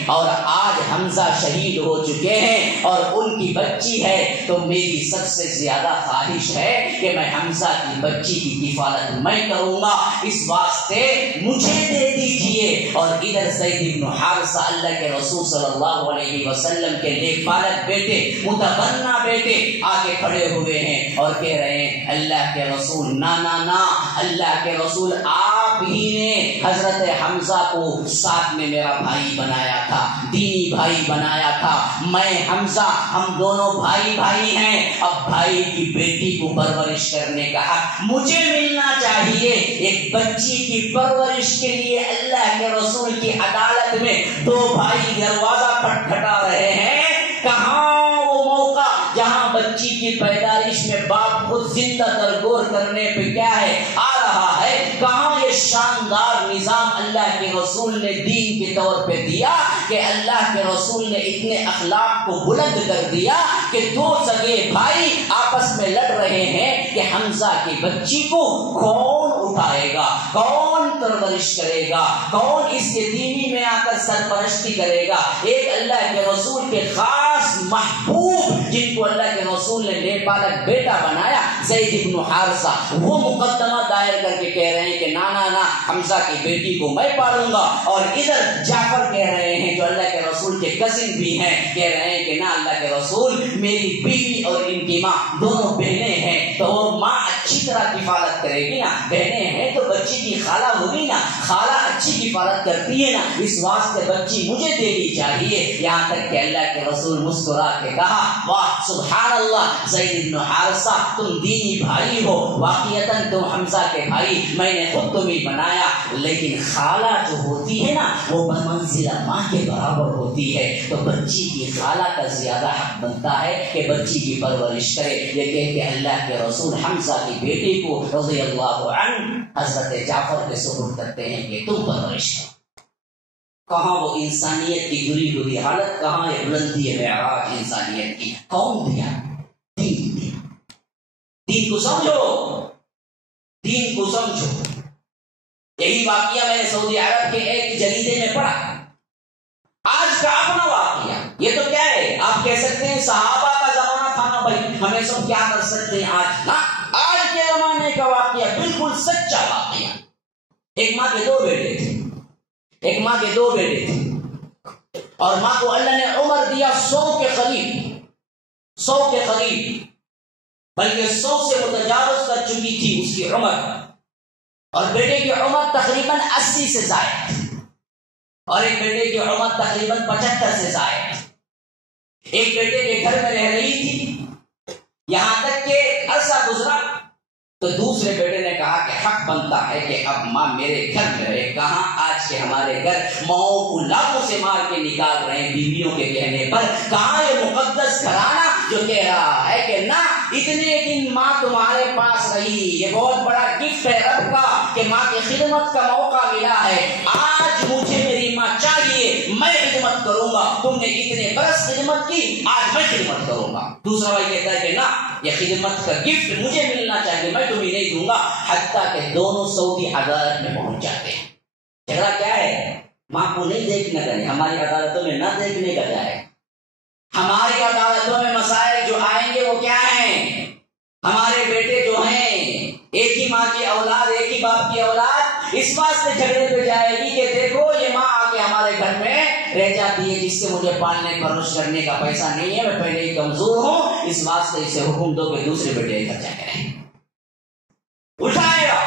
اور آج حمزہ شہید ہو چکے ہیں اور ان کی بچی ہے تو میری سب سے زیادہ خواہش ہے کہ میں حمزہ کی بچی کی کفالت میں کروں گا، اس واسطے مجھے دے دیجئے۔ اور ادھر زید بن حارثہ اللہ کے رسول صلی اللہ علیہ وسلم کے نیک پالک بیٹے متبنہ بیٹے آگے کھڑے ہوئے ہیں اور کہہ رہے ہیں اللہ کے رسول نا اللہ کے رسول آپ ہی نے حضرت حمزہ کو ساتھ میں میرا بھائی بنایا تھا، دینی بھائی بنایا تھا، میں حمزہ ہم دونوں بھائی ہیں، اب بھائی کی بیٹی کو پرورش کرنے کا حق مجھے ملنا چاہیے۔ ایک بچی کی پرورش کے لیے اللہ کے رسول کی عدالت میں دو بھائی دروازہ کھٹکھٹا رہے ہیں، کہاں وہ موقع جہاں بچی کی پیدائش میں باپ خود زندہ درگور کرنے پہ کیا ہے آ رہا ہے، کہاں یہ شاندار نظام اللہ کے رسول نے دین کے طور پہ دیا کہ اللہ کے رسول نے اتنے اخلاق کو بلند کر دیا کہ دو سگے بھائی آپس میں لڑ رہے ہیں کہ حمزہ کی بچی کو کون اٹھائے گا، کون پرورش کرے گا، کون اس کے دینی میں آ کر سرپرستی کرے گا۔ ایک اللہ کے رسول کے خاص محبوب جن کو اللہ کے رسول نے نیک پالک بیٹا بنایا زید بن حارثہ، وہ مقدمہ دائر کر کے کہہ رہے ہیں کہ نا حمزہ کی بیٹی کو میں پالوں گا، اور ادھر جعفر کہہ رہے ہیں جو اللہ کے رسول کے کزن بھی ہیں، کہہ رہے ہیں کہ نا اللہ کے رسول میری بیوی اور ان کی ماں دونوں بہنیں ہیں تو وہ ماں اچھی طرح کفالت کرے گی نا، بہنیں ہیں تو بچی کی خالہ ہوگی نا، خالہ اچھی کفالت کرتی ہے نا، اس واسطے بچی مجھے دینی چاہیے۔ یہاں تک کہ اللہ کے رسول مسکرا کے کہا واہ سبحان اللہ زید بن حارثہ تم دینی بھائی ہو، واقعتاً تم حمزہ کے بھائی، میں نے خود تمہیں بنایا، لیکن خالہ جو ہوتی ہے نا وہ بمنزلہ ماں کے برابر ہوتی ہے، تو بچی کی خالہ کا زیادہ حق بنتا ہے کہ بچی کی پرورش کرے۔ یہ کہہ کے اللہ کے رسول حمزہ کی بیٹی کو رضی اللہ عنہ حضرت جعفر کے سپرد کرتے ہیں کہ تم پرورش کرو۔ کہاں وہ انسانیت کی گری حالت، کہاں یہ بلندی معراج انسانیت کی، کون دیا؟ دین کو سمجھو۔ یہی واقعہ میں نے سعودی عرب کے ایک جریدے میں پڑھا، آج کا اپنا واقعہ۔ یہ تو کیا ہے، آپ کہہ سکتے ہیں صحابہ کا زمانہ تھا نا بھائی، ہمیں سب کیا کر سکتے ہیں آج، نا آج کے زمانے کا واقعہ بالکل سچا واقعہ۔ ایک ماں کے دو بیٹے تھے اور ماں کو اللہ نے عمر دیا 100 کے قریب، بلکہ 100 سے متجاوز کر چکی تھی اس کی عمر، اور بیٹے کی عمر تقریباً 80 سے زائد، اور ایک بیٹے کی عمر تقریباً 75 سے زائد۔ ایک بیٹے کے گھر میں رہ رہی تھی، یہاں تک کہ عرصہ گزرا تو دوسرے بیٹے نے کہا کہ حق بنتا ہے کہ اب ماں میرے گھر میں رہے۔ کہاں آج کے ہمارے گھر ماؤں کو لاکھوں سے مار کے نکال رہے ہیں بیویوں کے کہنے پر، کہاں یہ مقدس گھرانہ جو کہہ رہا ہے کہ نہ اتنے دن ماں تمہارے پاس رہی، یہ بہت بڑا گفٹ ہے رب کا کہ ماں کی خدمت کا موقع ملا ہے، آج مجھے میری ماں چاہیے لیے میں خدمت کروں گا، تم نے اتنے برس خدمت کی، آج میں خدمت کروں گا۔ دوسرا بھائی کہتا ہے کہ نہ، یہ خدمت کا گفٹ مجھے ملنا چاہیے، میں تمہیں نہیں دوں گا، حتیٰ کہ دونوں سعودی عدالت میں پہنچ جاتے ہیں۔ جھگڑا کیا ہے؟ ماں کو نہیں دیکھنا چاہیے، ہماری عدالتوں میں نہ دیکھنے کا جائے۔ ہماری عدالتوں میں مسائل جو آئیں گے وہ کیا ہیں؟ ہمارے بیٹے جو ہیں ایک ہی ماں کی اولاد، ایک ہی باپ کی اولاد، اس واسطے جھگڑے پہ جائے گی کہ دیکھو یہ ماں آ کے ہمارے گھر میں رہ جاتی ہے جس سے مجھے پالنے پرورش کرنے کا پیسہ نہیں ہے، میں پہلے ہی کمزور ہوں، اس واسطے اسے حکم دو کہ دوسرے بیٹے کا خرچہ کریں۔ اٹھائے گا،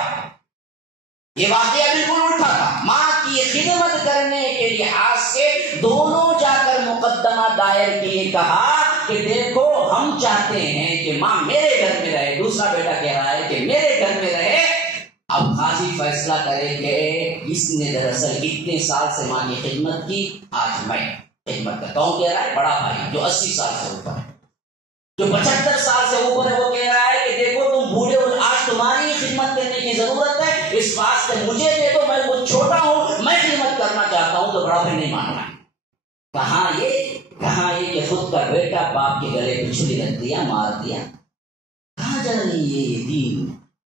یہ واقعہ بالکل اٹھا تھا۔ ماں کی خدمت کرنے کے لحاظ سے دونوں جا کر مقدمہ دائر کیے، کہا کہ دیکھو ہم چاہتے ہیں کہ ماں میرے گھر میں رہے، دوسرا بیٹا کہہ رہا ہے کہ میرے گھر میں رہے۔ اب قاضی فیصلہ کرے کہ اس نے دراصل اتنے سال سے ماں کی خدمت کی، آج میں خدمت کرتا ہوں۔ کہہ رہا ہے بڑا بھائی جو 80 سال سے اوپر ہے، جو 75 سال سے اوپر ہے، وہ کہہ رہا ہے کہ دیکھو تم بوڑھے ہو، آج تمہاری خدمت کرنے کی ضرورت ہے، اس واسطے مجھے دے دو، میں وہ چھوٹا ہوں، میں خدمت کرنا چاہتا ہوں۔ تو بڑا بھائی نہیں مان رہا ہے۔ کہاں یہ کہ خود کا بیٹا باپ کے گلے پہ چھری رکھ دیا، مار دیا۔ کہاں جا رہی ہے یہ دین؟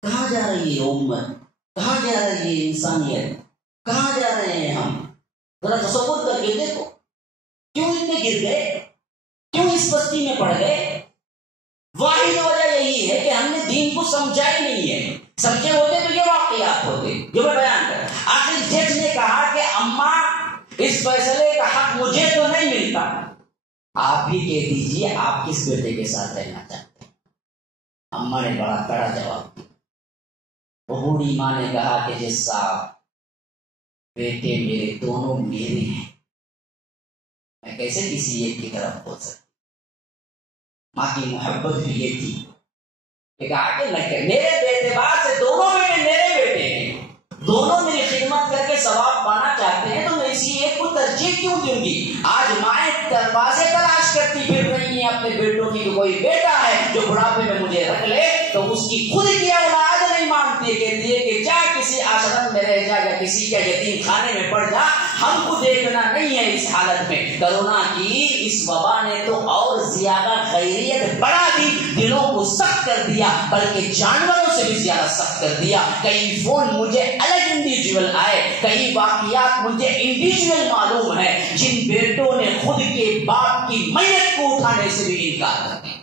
کہاں جا رہی ہے امت؟ کہاں جا رہی ہے انسانیت؟ کہاں جا رہے ہیں ہم؟ ذرا تصور کر کے دیکھو، کیوں اتنے گر گئے؟ کیوں اس بستی میں پڑ گئے؟ واحد وجہ یہی ہے کہ ہم نے دین کو سمجھا ہی نہیں ہے۔ سمجھے ہوتے تو یہ واقعات ہوتے جو میں بیان کر۔ آخر جج نے کہا کہ اماں اس فیصلے کا حق مجھے تو نہیں ملتا، آپ بھی کہہ دیجیے آپ کس بیٹے کے ساتھ رہنا چاہتے ہیں۔ اماں نے بڑا کڑا جواب دیا۔ وہ بوڑھی ماں نے کہا کہ جس صاحب بیٹے میرے دونوں میرے ہیں، میں کیسے کسی ایک کی طرف ہو سکتا؟ ماں کی محبت بھی یہ تھی کہ کہا کہ میرے اعتبار سے دونوں بیٹے میرے بیٹے ہیں، دونوں میری خدمت کر کے ثواب پانا چاہتے ہیں، تو میں اسی ایک کو ترجیح کیوں دوں گی؟ آج مائیں دروازے تلاش کرتی پھر رہی ہیں اپنے بیٹوں کی کہ کوئی بیٹا ہے جو بڑھاپے میں مجھے رکھ لے، تو اس کی خود کی اولاد نہیں مانتی، کہتی ہے کہ چاہے کسی آشرم میں رہ جا یا کسی کے یتیم خانے میں پڑ جا، ہم کو دیکھنا نہیں ہے اس حالت میں۔ کرونا کی اس وبا نے تو اور زیادہ غیریت بڑھا دی، دلوں کو سخت کر دیا، بلکہ جانوروں سے بھی زیادہ سخت کر دیا۔ کئی فون مجھے الگ انڈیویجول آئے، کئی واقعات مجھے انڈیویجول معلوم ہے جن بیٹوں نے خود کے باپ کی میت کو اٹھانے سے بھی انکار کر دیا۔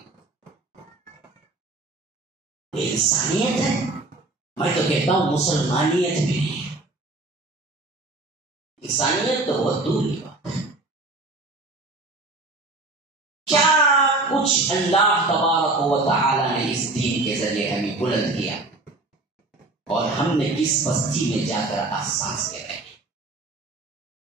یہ انسانیت ہے؟ میں تو کہتا ہوں مسلمانیت بھی نہیں ہے، انسانیت تو بہت دور کی بات ہے۔ کیا کچھ اللہ تبارک و تعالی نے اس دین کے ذریعے ہمیں بلند کیا، اور ہم نے کس بستی میں جا کر احساس کر رہے ہیں۔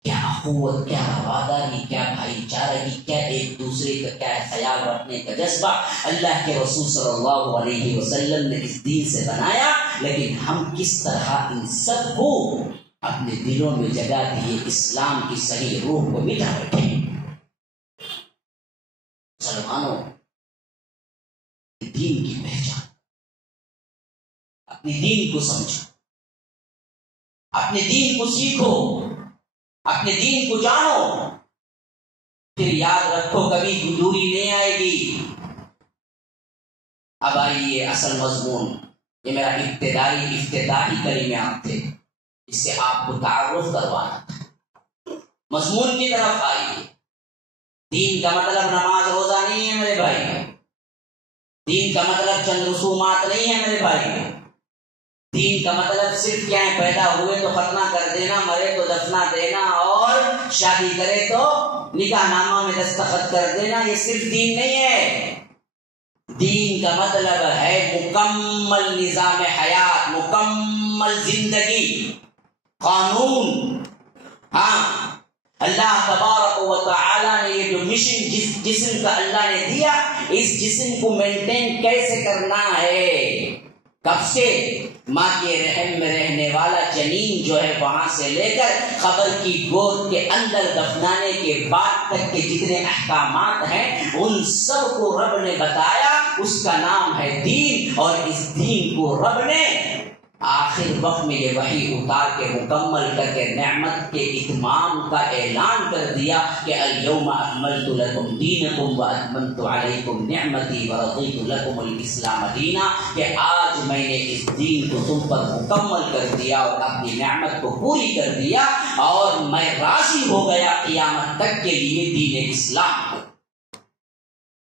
کیا اخوت، کیا رواداری، کیا بھائی چارگی، کیا ایک دوسرے کا کیا خیال رکھنے کا جذبہ اللہ کے رسول صلی اللہ علیہ وسلم نے اس دین سے بنایا، لیکن ہم کس طرح ان سب کو اپنے دلوں میں جگہ دیے اسلام کی صحیح روح کو مٹا بیٹھے۔ مسلمانوں، دین کی پہچان، اپنے دین کو سمجھو، اپنے دین کو سیکھو، اپنے دین کو جانو، پھر یاد رکھو کبھی دوری نہیں آئے گی۔ اب آئیے اصل مضمون، یہ میرا افتتاحی کلمات تھے، اس سے آپ کو تعارف کروانا تھا۔ مضمون کی طرف آئیے۔ دین کا مطلب نماز روزہ نہیں ہے میرے بھائی، دین کا مطلب چند رسومات نہیں ہے میرے بھائی، دین کا مطلب صرف کیا ہے؟ پیدا ہوئے تو ختنہ کر دینا، مرے تو دفنا دینا، اور شادی کرے تو نکاح نامہ میں دستخط کر دینا، یہ صرف دین نہیں ہے۔ دین کا مطلب ہے مکمل نظام حیات، مکمل زندگی، قانون۔ ہاں، اللہ تبارک و تعالی نے یہ جو مشن جسم کا اللہ نے دیا، اس جسم کو مینٹین کیسے کرنا ہے، کب سے؟ ماں کے رحم میں رہنے والا جنین جو ہے وہاں سے لے کر قبر کی گود کے اندر دفنانے کے بعد تک کے جتنے احکامات ہیں ان سب کو رب نے بتایا، اس کا نام ہے دین، اور اس دین کو رب نے آخر وقت میں یہ وحی اتار کے مکمل کر کے نعمت کے اتمام کا اعلان کر دیا کہ الیوم اکملت لکم دینکم واتممت علیکم نعمتی ورضیت لکم الاسلام دینا، کہ آج میں نے اس دین کو تم پر مکمل کر دیا اور اپنی نعمت کو پوری کر دیا، اور میں راضی ہو گیا قیامت تک کے لیے دین اسلام کو۔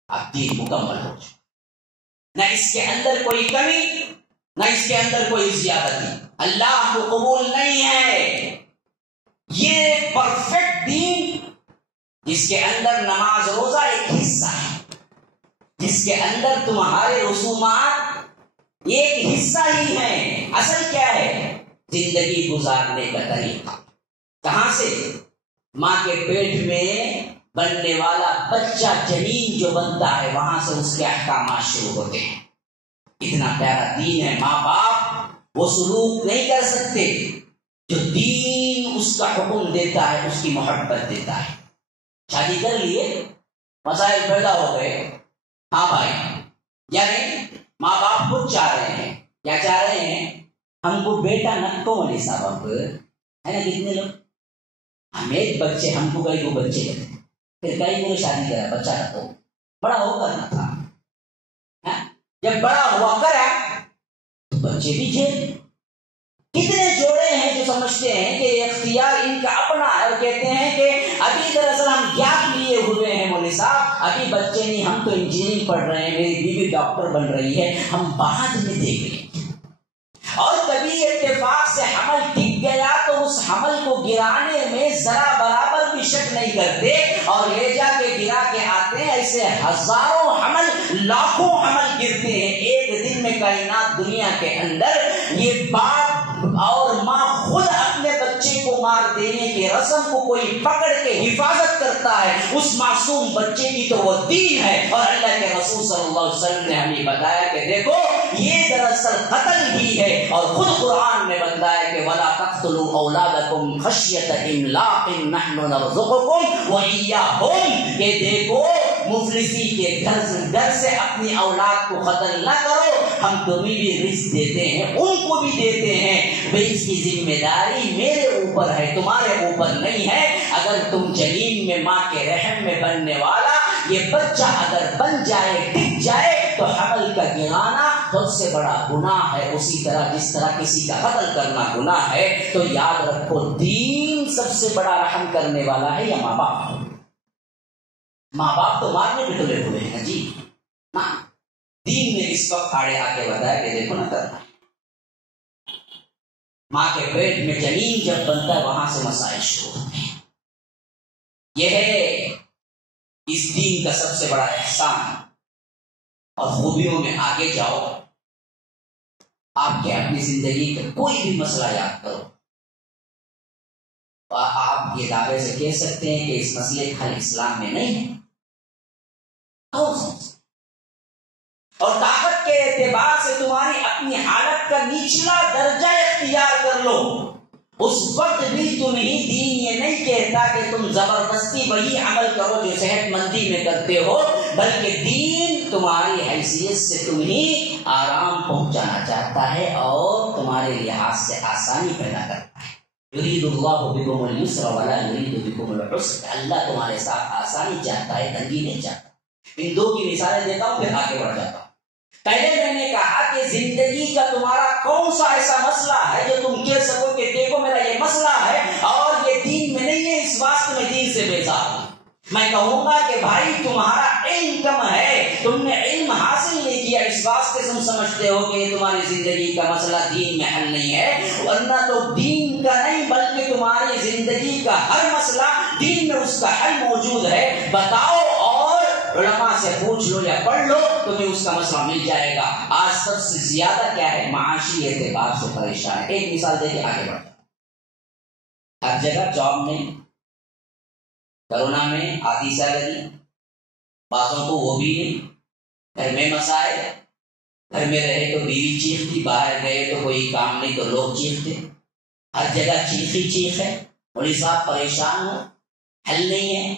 اب دین مکمل ہو چکا، نہ اس کے اندر کوئی کمی نہ اس کے اندر کوئی زیادتی، اللہ کو قبول نہیں ہے۔ یہ پرفیکٹ دین جس کے اندر نماز روزہ ایک حصہ ہے، جس کے اندر تمہارے رسومات ایک حصہ ہی ہیں، اصل کیا ہے؟ زندگی گزارنے کا طریقہ۔ کہاں سے؟ ماں کے پیٹ میں بننے والا بچہ جنین جو بنتا ہے وہاں سے اس کے احکامات شروع ہوتے ہیں۔ اتنا پیارا دین ہے، ماں باپ وہ سلوک نہیں کر سکتے جو دین اس کا حکم دیتا ہے، اس کی محبت دیتا ہے۔ شادی کر لیے، مسائل پیدا ہو گئے، ہاں بھائی، یعنی ماں باپ خود چاہ رہے ہیں، کیا چاہ رہے ہیں؟ ہم کو بیٹا نہ کو نہیں صاحب ہے نا، کتنے لوگ ہم ایک بچے، ہم کو کئی کو بچے لگتے، پھر کئی کو شادی کرا، بچہ نہ تو بڑا ہو کرنا تھا، جب بڑا ہوا کرا تو بچے بھی تھے۔ کتنے جوڑے ہیں جو سمجھتے ہیں کہ اختیار ان کا اپنا ہے، اور کہتے ہیں کہ ابھی دراصل ہم گیپ لیے ہوئے ہیں مولوی صاحب، ابھی بچے نہیں، ہم تو انجینئرنگ پڑھ رہے ہیں، میری بیوی ڈاکٹر بن رہی ہے، ہم بعد میں دیکھ لیں گے۔ اور کبھی اتفاق سے حمل ٹک گیا تو اس حمل کو گرانے میں ذرا برابر بھی شک نہیں کرتے، اور لے جا کے گرا کے آتے ہیں، ایسے ہزاروں حمل، لاکھوں حمل گرتے ہیں ایک دن میں کائنات دنیا کے اندر۔ یہ باپ اور ماں خود اپنے بچے کو مار دینے کی رسم کو کوئی پکڑ کے حفاظت کرتا ہے، اس معصوم بچے کی تو وہ دین ہے۔ اور اللہ کے رسول صلی اللہ علیہ وسلم نے ہمیں بتایا کہ دیکھو یہ دراصل قتل ہی ہے، اور خود قرآن میں بتایا کہ وَلَا تَقْتُلُوا أَوْلَادَكُمْ خَشْيَةَ إِمْلَاقٍ نَحْنُ نَرْزُقُكُمْ وَإِيَّاهُمْ، کہ دیکھو مفلسی کے گھر سے اپنی اولاد کو قتل نہ کرو، ہم تمہیں بھی رزق دیتے ہیں، ان کو بھی دیتے ہیں، بھئی اس کی ذمہ داری میرے اوپر ہے، تمہارے اوپر نہیں ہے۔ اگر تم جنین میں ماں کے رحم میں بننے والا یہ بچہ اگر بن جائے، ٹک جائے، تو حمل کا گرانا سب سے بڑا گناہ ہے، اسی طرح جس طرح کسی کا قتل کرنا گناہ ہے۔ تو یاد رکھو دین سب سے بڑا رحم کرنے والا ہے یا ماں باپ؟ ماں باپ تو مارنے پہ تلے ہوئے ہیں جی، ہاں، دین نے اس وقت آڑے آ کے بتایا کہ دیکھو نہ کرنا۔ ماں کے پیٹ میں جنین جب بنتا ہے وہاں سے مسائل شروع ہوتے ہیں۔ یہ ہے اس دین کا سب سے بڑا احسان، اور خوبیوں میں آگے جاؤ۔ آپ کے اپنی زندگی کا کوئی بھی مسئلہ یاد کرو، آپ یہ دعوے سے کہہ سکتے ہیں کہ اس مسئلے کا حل اسلام میں نہیں ہے، اور طاقت کے اعتبار سے تمہاری اپنی حالت کا نچلا درجہ اختیار کر لو، اس وقت بھی تمہیں دین یہ نہیں کہتا کہ تم زبردستی وہی عمل کرو جو صحت مندی میں کرتے ہو، بلکہ دین تمہاری حیثیت سے تمہیں آرام پہنچانا چاہتا ہے اور تمہارے لحاظ سے آسانی پیدا کرتا ہے۔ یرید اللہ بکم اليسر ولا یرید بکم العسر، اللہ تمہارے ساتھ آسانی چاہتا ہے، تنگی نہیں چاہتا۔ ان دو کی مثالیں دیتا ہوں پھر آگے بڑھ جاتا ہوں۔ پہلے میں نے کہا کہ زندگی کا تمہارا کون سا ایسا مسئلہ ہے جو تم کہہ سکو کہ دیکھو میرا یہ مسئلہ ہے اور یہ دین میں نہیں ہے، اس واسطے میں دین سے بیزار ہوں۔ میں کہوں گا کہ بھائی تمہارا علم کم ہے، تم نے علم حاصل نہیں کیا، اس واسطے تم سمجھتے ہو کہ تمہاری زندگی کا مسئلہ دین میں حل نہیں ہے، ورنہ تو دین کا نہیں بلکہ تمہاری زندگی کا ہر مسئلہ دین میں اس کا حل موجود ہے۔ بتاؤ، اور علماء سے پوچھ لو یا پڑھ لو، تمہیں اس کا مسئلہ مل جائے گا۔ آج سب سے زیادہ کیا ہے؟ معاشی اعتبار سے پریشان ہے۔ ایک مثال دے کے آگے بڑھتا، ہر جگہ جاب میں، کرونا میں آدھی سیلری، بعضوں کو وہ بھی نہیں، گھر میں مسائل، گھر میں رہے تو بیوی چیختی، باہر گئے تو کوئی کام نہیں تو لوگ چیختے، ہر جگہ چیخ ہی چیخ ہے۔ مولوی صاحب پریشان ہو، حل نہیں ہے،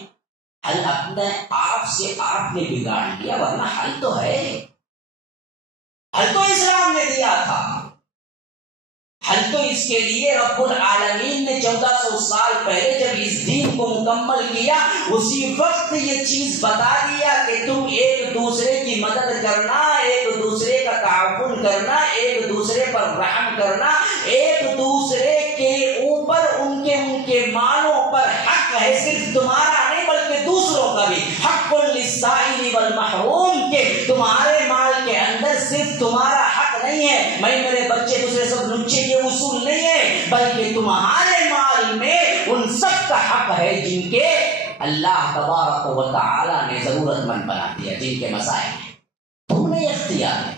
حل اپنے آپ سے آپ نے بگاڑ لیا، ورنہ حل تو ہے، حل تو اسلام نے دیا تھا۔ حل تو اس کے لیے رب العالمین نے 1400 سال پہلے جب اس دین کو مکمل کیا اسی وقت یہ چیز بتا دیا کہ تم ایک دوسرے کی مدد کرنا، ایک دوسرے کا تعاون کرنا، ایک دوسرے پر رحم کرنا، ایک دوسرے کے اوپر ان کے مالوں پر حق ہے، صرف تمہارا نہیں بلکہ دوسروں کا بھی، حق للسائل والمحروم، کہ تمہارے مال کے اندر صرف تمہارا حق نہیں ہے، میں میرے بچے دوسرے سب لچے کے اصول نہیں ہے، بلکہ تمہارے مال میں ان سب کا حق ہے جن کے اللہ تبارک و تعالی نے ضرورت مند بنا دیا، جن کے مسائل ہیں، تم نے اختیار ہے،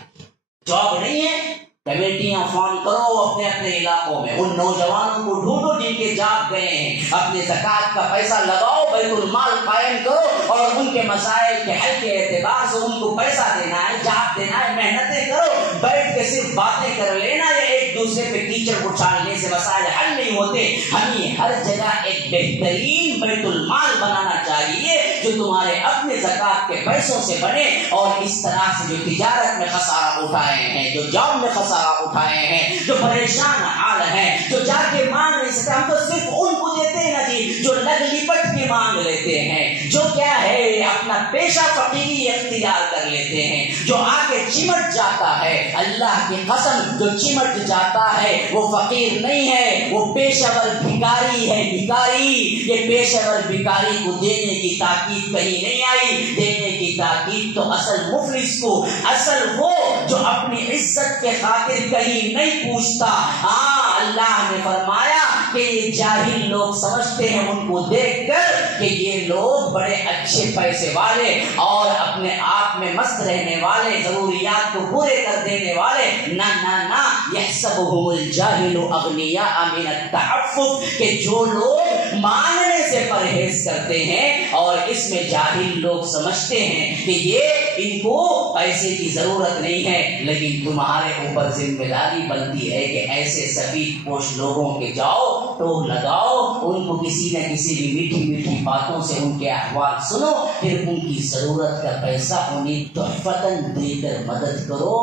جاب نہیں ہے، کمیٹیاں فارم کرو اپنے اپنے علاقوں میں، ان نوجوانوں کو ڈھونڈو جن کے جاب گئے ہیں، اپنے زکوٰۃ کا پیسہ لگاؤ، بیت المال قائم کرو اور ان کے مسائل کے حل کے اعتبار سے ان کو پیسہ دینا ہے، جاب دینا ہے، محنتیں کرو، بیٹھ کے صرف باتیں کر لینا یا ایک دوسرے پہ کیچڑ اچھالنے سے مسائل حل نہیں ہوتے۔ ہمیں ہر جگہ ایک بہترین بیت المال بنانا چاہیے جو تمہارے اپنے زکوٰۃ کے پیسوں سے بنے، اور اس طرح سے جو تجارت میں خسارہ اٹھائے ہیں، جو جاب میں خسارہ اٹھائے ہیں، جو پریشان حال ہیں، جو جا کے مانگ نہیں سکتے، ہم تو صرف ان کو دیتے ہیں نا جی جو لگ لپٹ کے مانگ لیتے ہیں، جو کیا ہے اپنا پیشہ فقیری اختیار کر لیتے ہیں، جو آ کے چمٹ جاتا ہے، اللہ کی قسم جو چمٹ جاتا ہے وہ فقیر نہیں ہے، وہ پیشہ ور بھکاری ہے، بھکاری۔ یہ پیشہ ور بھکاری کو دینے کی تاکید کہیں نہیں آئی، دینے کی تاکید تو اصل مفلس کو، اصل وہ جو اپنی عزت کے خاطر کہیں نہیں پوچھتا۔ ہاں اللہ نے فرمایا کہ یہ جاہل لوگ سمجھتے ہیں ان کو دیکھ کر کہ یہ لوگ بڑے اچھے پیسے والے اور اپنے آپ میں مست رہنے والے، ضروریات کو پورے کر دینے والے، نہ نہ نہ، یحسبهم الجاہل اغنیاء من التعفف، کہ جو لوگ مانگنے سے پرہیز کرتے ہیں اور اس میں جاہل لوگ سمجھتے ہیں کہ یہ ان کو پیسے کی ضرورت نہیں ہے، لیکن تمہارے اوپر ذمہ داری بنتی ہے کہ ایسے سفید پوش لوگوں کے جاؤ، ٹوک لگاؤ، ان کو کسی نہ کسی بھی میٹھی میٹھی باتوں سے ان کے احوال سنو، پھر ان کی ضرورت کا پیسہ انہیں تحفتاً دے کر مدد کرو،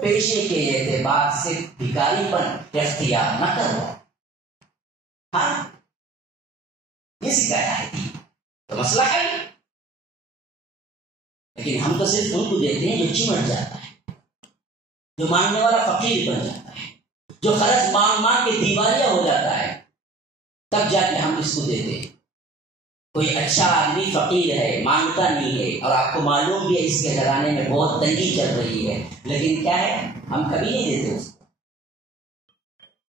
پیشے کے اعتبار سے بھکاری پن اختیار نہ کرو۔ ہاں یہ سکھایا ہے تو مسئلہ ہے، لیکن ہم تو صرف ان کو دیتے ہیں جو چمٹ جاتا ہے، جو مانگنے والا فقیر بن جاتا ہے، جو قرض مانگ مانگ کے دیوالیہ ہو جاتا ہے، تب جا کے ہم اس کو دیتے ہیں۔ کوئی اچھا آدمی فقیر ہے، مانگتا نہیں ہے، اور آپ کو معلوم بھی ہے اس کے گھرانے میں بہت تنگی چل رہی ہے، لیکن کیا ہے ہم کبھی نہیں دیتے اس کو،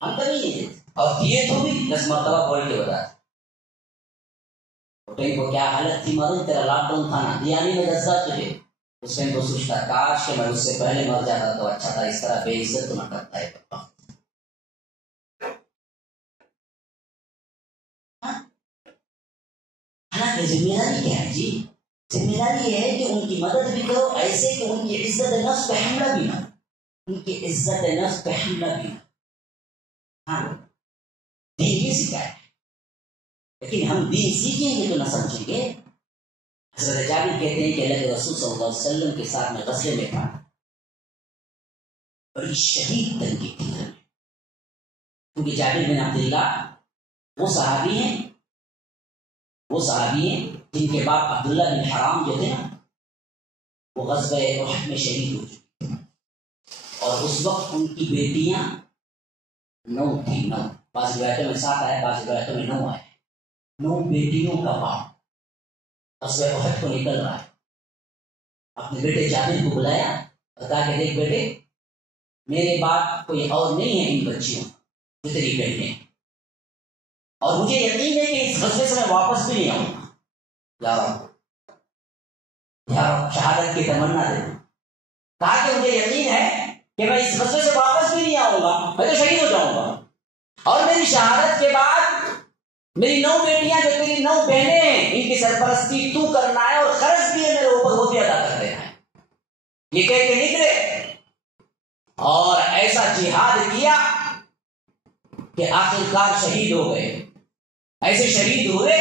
ہم کبھی نہیں دیتے، اور دیے تو بھی 10 مرتبہ بول کے بتا کو کیا حالت تھی، معلوم تیرا لاک ڈاؤن تھا نا، دیا نہیں میں 10,000 تجھے، اس میں تو سوچتا کاش کہ میں اس سے پہلے مر جاتا تو اچھا تھا، اس طرح بے عزت تو نہ کرتا ہے۔ حالانکہ ذمہ داری کیا ہے جی؟ ذمہ داری یہ ہے کہ ان کی مدد بھی کرو ایسے کہ ان کی عزت نفس پہ حملہ بھی نہ، ان کی عزت نفس پہ حملہ بھی نہ۔ ہاں دین یہ سکھایا ہے، لیکن ہم دین سیکھیں گے تو نہ سمجھیں گے۔ حضرت جابر کہتے ہیں کہ اللہ کے رسول صلی اللہ علیہ وسلم کے ساتھ میں غزوے میں تھا، بڑی شدید تنگی تھی، کیونکہ جابر بن عبداللہ وہ صحابی ہیں جن کے باپ عبداللہ بن حرام جو تھے نا وہ غزوہ احد میں شہید ہو چکے تھے، اور اس وقت ان کی بیٹیاں 9 تھیں، 9، بعض روایتوں میں 7 آئے، بعض روایتوں میں 9 آئے، 9 بیٹیوں کا باپ غزوہ احد کو نکل رہا ہے، اپنے بیٹے جابر کو بلایا، بتا کہ دیکھ بیٹے میرے باپ کوئی اور نہیں ہے ان بچیوں جو تیری بہنیں، اور مجھے یقین ہے کہ اس غزوے سے میں واپس بھی نہیں آؤں گا، یا رب شہادت کی تمنا دے۔ کہا کہ مجھے یقین ہے کہ میں اس غزوے سے واپس بھی نہیں آؤں گا، میں تو شہید ہو جاؤں گا، اور میری شہادت کے بعد میری 9 بیٹیاں جو تیری 9 بہنیں ہیں ان کی سرپرستی تو کرنا ہے، اور قرض بھی ہے میرے اوپر وہ بھی ادا کر دینا ہے۔ یہ کہہ کے نکلے اور ایسا جہاد کیا کہ آخرکار شہید ہو گئے، ایسے شہید ہوئے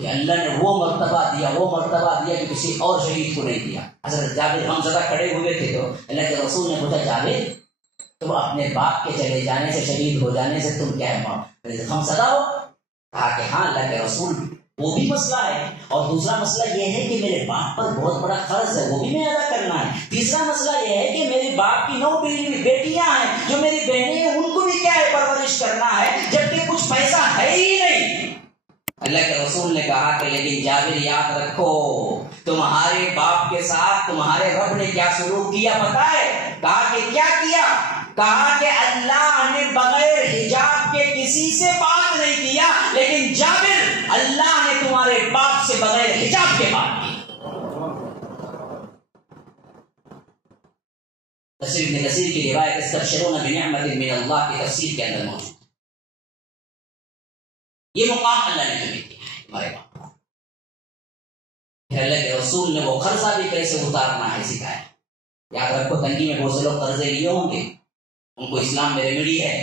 کہ اللہ نے وہ مرتبہ دیا کہ کسی اور شہید کو نہیں دیا۔ حضرت جابر ہم زدہ کھڑے ہوئے تھے تو اللہ کے رسول نے پوچھا جابر تم اپنے باپ کے چلے جانے سے، شہید ہو جانے سے تم کیا غم زدہ ہو؟ کہا کہ ہاں اللہ کے رسول وہ بھی مسئلہ ہے، اور دوسرا مسئلہ یہ ہے کہ میرے باپ پر بہت بڑا قرض ہے، وہ بھی میں ادا کرنا ہے۔ تیسرا مسئلہ یہ ہے کہ میرے باپ کی 9 بیٹیاں ہیں جو میری بہنیں ہیں، ان کو بھی کیا ہے پرورش کرنا ہے، جبکہ کچھ پیسہ ہے ہی نہیں۔ اللہ کے رسول نے کہا کہ لیکن جابر یاد رکھو تمہارے باپ کے ساتھ تمہارے رب نے کیا سلوک کیا پتہ ہے؟ کہا کہ کیا کیا؟ کہا کہ اللہ نے بغیر حجاب کے کسی سے بات نہیں کیا، لیکن جابر اللہ نے تمہارے باپ سے بغیر حجاب کے بات کی۔ تفسیر ابن کثیر کی روایت استبشرون بنعمت من اللہ کی تفسیر کے اندر موجود۔ یہ مقام اللہ نے تمہیں دیا ہے تمہارے باپ کو۔ پھر اللہ کے رسول نے وہ قرضہ بھی کیسے اتارنا ہے سکھایا۔ یاد رکھو تنگی میں بہت سے لوگ قرضے لیے ہوں گے، ان کو اسلام میں ریمیڈی ہے۔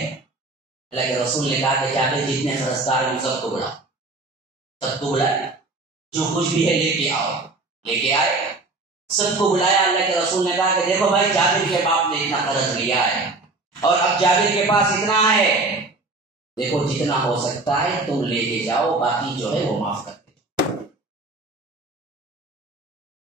اللہ کے رسول نے کہا کہ جابر جتنے قرضدار ہیں سب کو بلاؤ، سب کو بلائے، جو کچھ بھی ہے لے کے آؤ۔ لے کے آئے، سب کو بلایا۔ اللہ کے رسول نے کہا کہ دیکھو بھائی جابر کے باپ نے اتنا قرض لیا ہے اور اب جابر کے پاس اتنا ہے، دیکھو جتنا ہو سکتا ہے تم لے کے جاؤ، باقی جو ہے وہ معاف کر دے،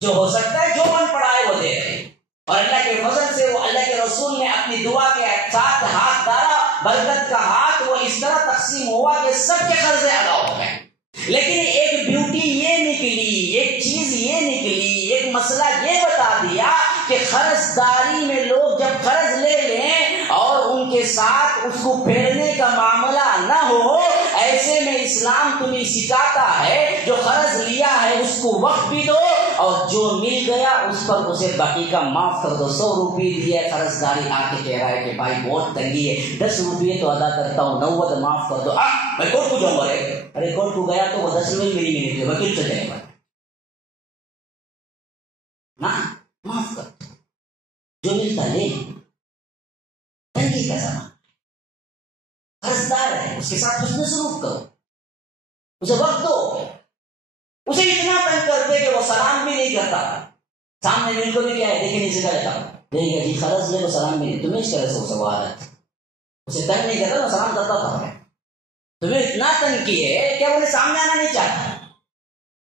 جو ہو سکتا ہے جو من پڑا ہے وہ دے دے۔ اور اللہ کے فضل سے وہ اللہ کے رسول نے اپنی دعا کے ساتھ ہاتھ ڈالا، برکت کا ہاتھ وہ اس طرح تقسیم ہوا کہ سب کے قرضے ادا ہو گئے۔ لیکن ایک بیوٹی یہ نکلی، ایک چیز یہ نکلی، ایک مسئلہ یہ بتا دیا کہ قرض داری میں لوگ جب قرض لے لیں اور ان کے ساتھ اس کو پھیرنے کا معاملہ نہ ہو، ایسے میں اسلام تمہیں سکھاتا ہے جو قرض لیا ہے اس کو وقت بھی دو، اور جو مل گیا اس پر اسے باقی کا معاف کر دو۔ 100 روپے دیے قرض داری آ کے کہہ رہا ہے کہ بھائی بہت تنگی ہے، 10 روپے تو ادا کرتا ہوں، 90 معاف کر دو۔ میں کورٹ کو جاؤں گا، ارے کورٹ کو گیا تو وہ 10 روپے میری نہیں تھی، وکیل سے جائے گا نا، معاف کر دو، جو ملتا لے۔ تنگی کا زمانہ، قرضدار ہے اس کے ساتھ حسن سلوک کرو، اسے وقت دو۔ اسے اتنا تنگ کرتے کہ وہ سلام بھی نہیں کرتا، سامنے مل کو بھی کیا ہے دیکھے نہیں سکھا دیکھے جی قرض لے وہ سلام بھی نہیں، تمہیں اس طرح سے اسے وہ عادت، اسے تنگ نہیں کرتا، وہ سلام کرتا تھا۔ تمہیں اتنا تنگ کی ہے کہ انہیں سامنے آنا نہیں چاہتا،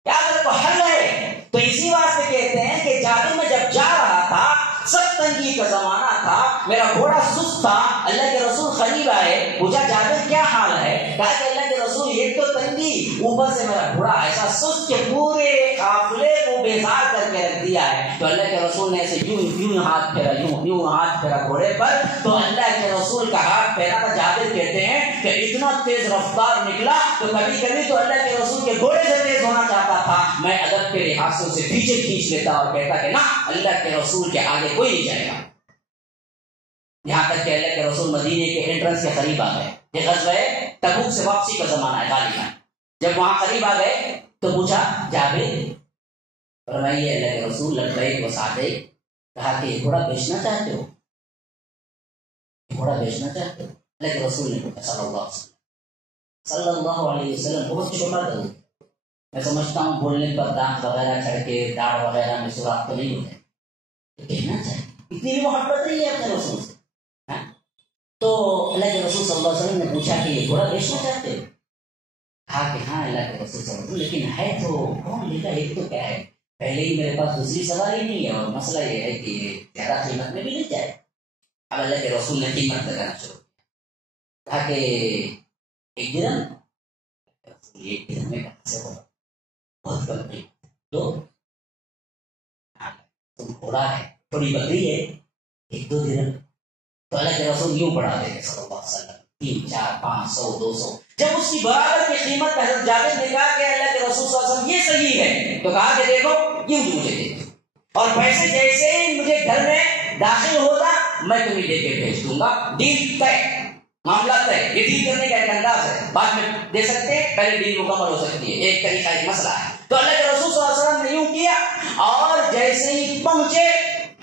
کیا اگر کو حل ہے؟ تو اسی واسطے کہتے ہیں کہ جابر میں جب جا رہا تھا سب تنگی کا زمانہ تھا، میرا گھوڑا سست تھا، اللہ کے رسول قریب آئے، پوچھا جابر کیا حال ہے؟ کہا کہ اللہ کے رسول ایک تو تنگی، اوپر سے میرا گھوڑا ایسا سست کہ پورے قافلے کو بیزار کر کے رکھ دیا ہے۔ تو اللہ کے رسول نے ایسے یوں ہاتھ پھیرا، یوں ہاتھ پھیرا گھوڑے پر، تو اللہ کے رسول کا ہاتھ پھیرا تھا۔ جابر کہتے ہیں کہ اتنا تیز رفتار نکلا تو کبھی کبھی تو اللہ کے رسول کے گھوڑے سے تیز ہونا چاہتا تھا، میں ادب کے لحاظ سے اسے پیچھے کھینچ لیتا اور کہتا کہ نہ، اللہ کے رسول کے آگے کوئی نہیں جائے گا۔ یہاں تک کہ اللہ کے رسول مدینے کے انٹرنس کے قریب آ گئے، یہ غزوہ تبوک سے واپسی کا زمانہ ہے غالباً۔ جب وہاں قریب آ گئے تو پوچھا جابر، فرمائیے اللہ کے رسول لبیک و سعدیک، کہا کہ یہ گھوڑا بیچنا چاہتے ہو؟ گھوڑا بیچنا چاہتے ہو؟ اللہ کے رسول نے پوچھا صلی اللہ علیہ وسلم بہت چھوٹا درود، میں سمجھتا ہوں بولنے پر دانت وغیرہ چڑھ کے داڑھ وغیرہ میں سوراخ تو نہیں ہوتے، تو کہنا چاہیے، اتنی بھی محبت نہیں ہے اپنے رسول سے۔ تو اللہ کے رسول صلی اللہ علیہ وسلم نے پوچھا کہ یہ گھوڑا بیچنا چاہتے ہو؟ کہا کہ ہاں اللہ کے رسول صلی اللہ علیہ وسلم، لیکن ہے تو کون لے گا؟ ایک تو کیا ہے، پہلے ہی میرے پاس دوسری سواری نہیں ہے، اور مسئلہ یہ ہے کہ زیادہ قیمت میں بھی نہیں جائے۔ اب اللہ کے رسول نے قیمت لگانا شروع کیا، کہا کہ 1 درہم، ایک درہم میں کہاں سے ہوگا، بہت کم قیمت، تو تم گھوڑا ہے، تھوڑی بکری ہے، 1-2 درہم۔ تو اللہ کے رسول یوں بڑھا دے گے صلی اللہ علیہ وسلم، 300 400 500 200۔ جب اس کی برابر کی قیمت پہ حضرت جابر نے کہا کہ اللہ کے رسول صلی اللہ علیہ وسلم یہ صحیح ہے، تو کہا کہ دیکھو یوں مجھے دے دو، اور پیسے جیسے ہی مجھے گھر میں داخل ہوگا میں تمہیں دے کے بھیج دوں گا، ڈیل طے، معاملہ طے۔ یہ ڈیل کرنے کا ایک انداز ہے، بعد میں دے سکتے ہیں، پہلے ڈیل مکمل ہو سکتی ہے، ایک طریقہ ایک مسئلہ ہے۔ تو اللہ کے رسول صلی اللہ علیہ وسلم نے یوں کیا، اور جیسے ہی پہنچے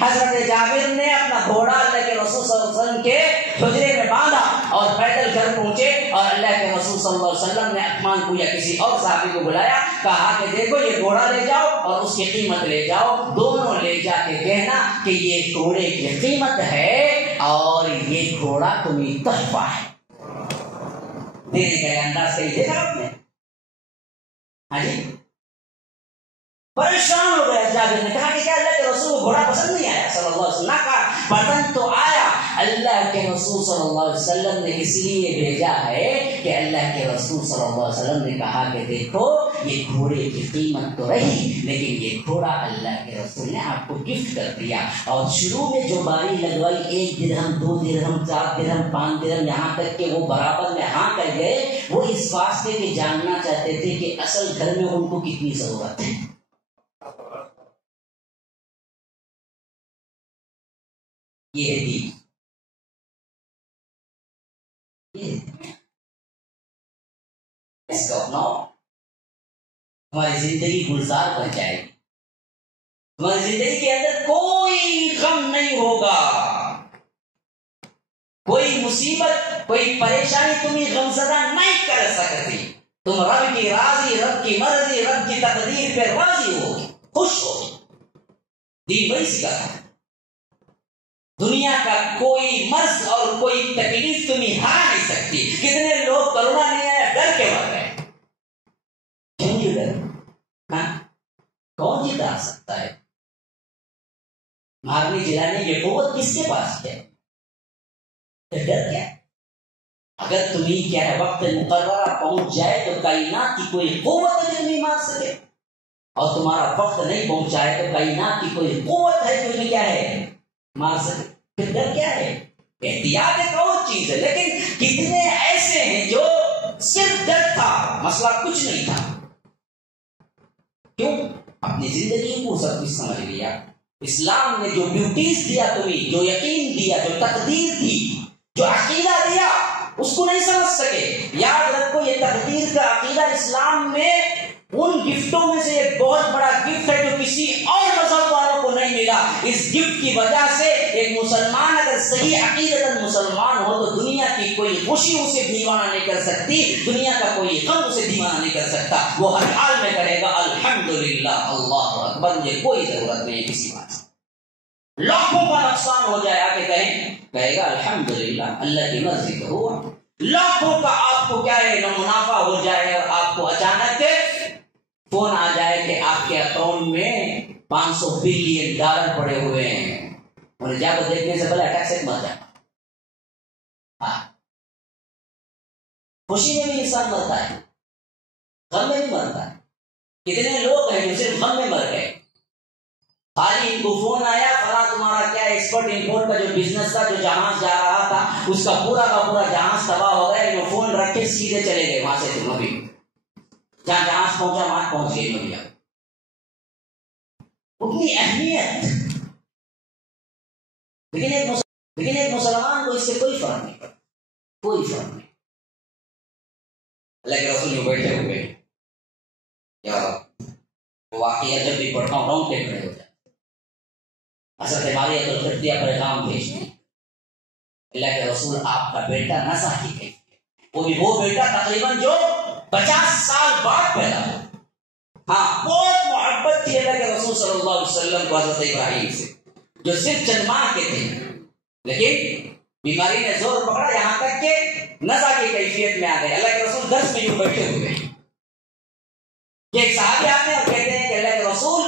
حضرت جابر نے اپنا گھوڑا اللہ کے رسول صلی اللہ علیہ وسلم کے حجرے میں باندھا اور پیدل گھر پہنچے، اور اللہ کے رسول صلی اللہ علیہ وسلم نے عثمان کو یا کسی اور صحابی کو بلایا، کہا کہ دیکھو یہ گھوڑا لے جاؤ اور اس کی قیمت لے جاؤ، دونوں لے جا کے کہنا کہ یہ گھوڑے کی قیمت ہے اور یہ گھوڑا تمہیں تحفہ ہے. دینے کا انداز کہیں دیکھا آپ نے؟ ہاں جی پریشان ہو گئے. جابر نے کہا کہ کیا اللہ کے رسول کو گھوڑا پسند نہیں آیا صلی اللہ علیہ وسلم؟ کہا پسند تو آیا. اللہ کے رسول صلی اللہ علیہ وسلم نے اس لیے بھیجا ہے کہ اللہ کے رسول صلی اللہ علیہ وسلم نے کہا کہ دیکھو یہ گھوڑے کی قیمت تو رہی لیکن یہ گھوڑا اللہ کے رسول نے آپ کو گفٹ کر دیا. اور شروع میں جو باری لگوائی 1 درہم 2 درہم 4 درہم 5 درہم یہاں تک کہ وہ برابر میں ہاں کر گئے، وہ اس واسطے کہ جاننا چاہتے تھے کہ اصل گھر میں ان کو کتنی ضرورت ہے. یہ ہے دین. اس کو اپناؤ، ہماری زندگی گلزار بن جائے گی. تمہاری زندگی کے اندر کوئی غم نہیں ہوگا، کوئی مصیبت کوئی پریشانی تمہیں غمزدہ نہیں کر سکتی. تم رب کی راضی، رب کی مرضی، رب کی تقدیر پہ راضی ہوگی، خوش ہوگی. دین وہی سکھاتا ہے. دنیا کا کوئی مرض اور کوئی تکلیف تمہیں ہرا نہیں سکتی. کتنے لوگ کرونا نہیں آیا ڈر کے مر گئے. کیوں یہ ڈر؟ کون جتا سکتا ہے؟ مارنے جلانے کی قوت کس کے پاس ہے؟ ڈر کیا؟ اگر تمہیں کیا ہے وقت مقررہ پہنچ جائے تو کائنات کی کوئی قوت ہے جو تمہیں مار سکے، اور تمہارا وقت نہیں پہنچائے تو کائنات کی کوئی قوت ہے جو تمہیں کیا ہے مار سکے. پھر ڈر کیا ہے؟ احتیاط ایک اور چیز ہے. لیکن کتنے ایسے ہیں جو صرف ڈر تھا، مسئلہ کچھ نہیں تھا. کیوں؟ اپنی زندگی کو سب کچھ سمجھ لیا. اسلام نے جو بیوٹیز دیا تمہیں، جو یقین دیا، جو تقدیر دی، جو عقیدہ دیا، اس کو نہیں سمجھ سکے. یاد رکھو یہ تقدیر کا عقیدہ اسلام میں ان گفٹوں میں سے ایک بہت بڑا گفٹ ہے جو کسی اور مذہب والوں کو نہیں ملا. اس گفٹ کی وجہ سے ایک مسلمان اگر صحیح عقیدتاً مسلمان ہو تو دنیا کی کوئی خوشی اسے دیوانہ نہیں کر سکتی، دنیا کا کوئی غم اسے دیوانہ نہیں کر سکتا. وہ ہر حال میں کرے گا الحمدللہ اللہ اکبر، مجھے کوئی ضرورت نہیں ہے کسی بات سے. لاکھوں کا نقصان ہو جائے آ کے کہے گا الحمدللہ اللہ کی مرضی تو ہوا. لاکھوں کا آپ کو کیا ہے منافع ہو جائے اور آپ کو اچانک فون آ جائے کہ آپ کے اکاؤنٹ میں $500 بلین پڑے ہوئے ہیں، انہیں جا کر دیکھنے سے پہلے اٹیک سے مر جائے. خوشی میں بھی انسان مرتا ہے، غم میں بھی مرتا ہے. کتنے لوگ ہیں جو صرف غم میں مر گئے. خالی ان کو فون آیا فلاں تمہارا کیا ایکسپورٹ امپورٹ کا جو بزنس تھا، جو جہاز جا رہا تھا، اس کا پورا جہاز تباہ ہو گیا. یہ فون رکھ کے سیدھے چلے گئے وہاں سے. تم ابھی جہاں جہاز پہنچا وہاں پہنچ گئے. نبی اتنی اہمیت. لیکن ایک مسلمان کو اس سے کوئی فرق نہیں پڑتا، کوئی فرق نہیں. اللہ کے رسول جو بیٹھے ہوئے یا واقعہ جب بھی پڑھتا ہوں رونگٹے کھڑے ہو جاتے. حضرت ماریہ القبطیہ پیغام بھیجتے ہیں اللہ کے رسول آپ کا بیٹا نسا کی گئی، وہ بیٹا تقریباً جو 50 سال بعد پیدا ہوا. ہاں بہت محبت تھی اللہ کے رسول صلی اللہ علیہ وسلم کو حضرت ابراہیم سے، جو صرف چند ماہ کے تھے، لیکن بیماری نے زور پکڑا یہاں تک کہ نزا کی کیفیت میں آ گئے. اللہ کے رسول درس میں یوں بیٹھے ہوئے ہیں کہ ایک صحابی آتے ہیں اور کہتے ہیں کہ اللہ کے رسول